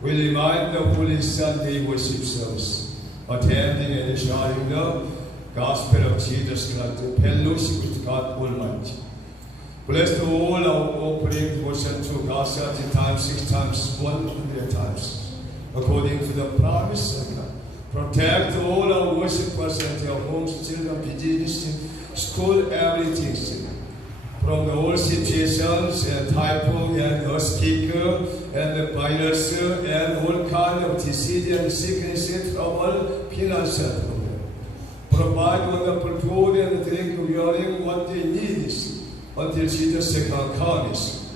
We remind the Holy Sunday worship service, attending and sharing the gospel of Jesus Christ, fellowship with God Almighty. Bless all our offering devotion to God 30 times, 6 times, 100 times, according to the promise of God. Protect all our worshipers and their homes, children, business, school, everything. From the all situations and typhoon and earthquake and the virus and all kind of disease and sickness, trouble, financial problem. Provide wonderful food and drink, wearing what they need until Jesus' second comes.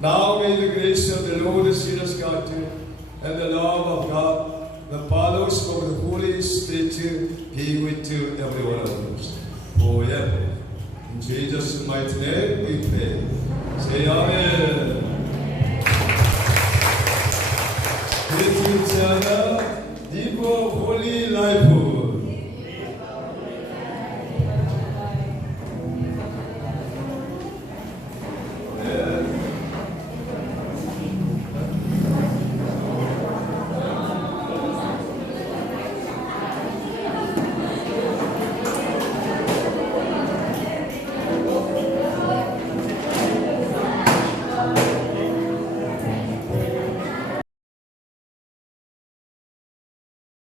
Now may the grace of the Lord Jesus Christ and the love of God, the fellowship of the Holy Spirit be with you, every one of us, forever. In Jesus' mighty name we pray. Say Amen.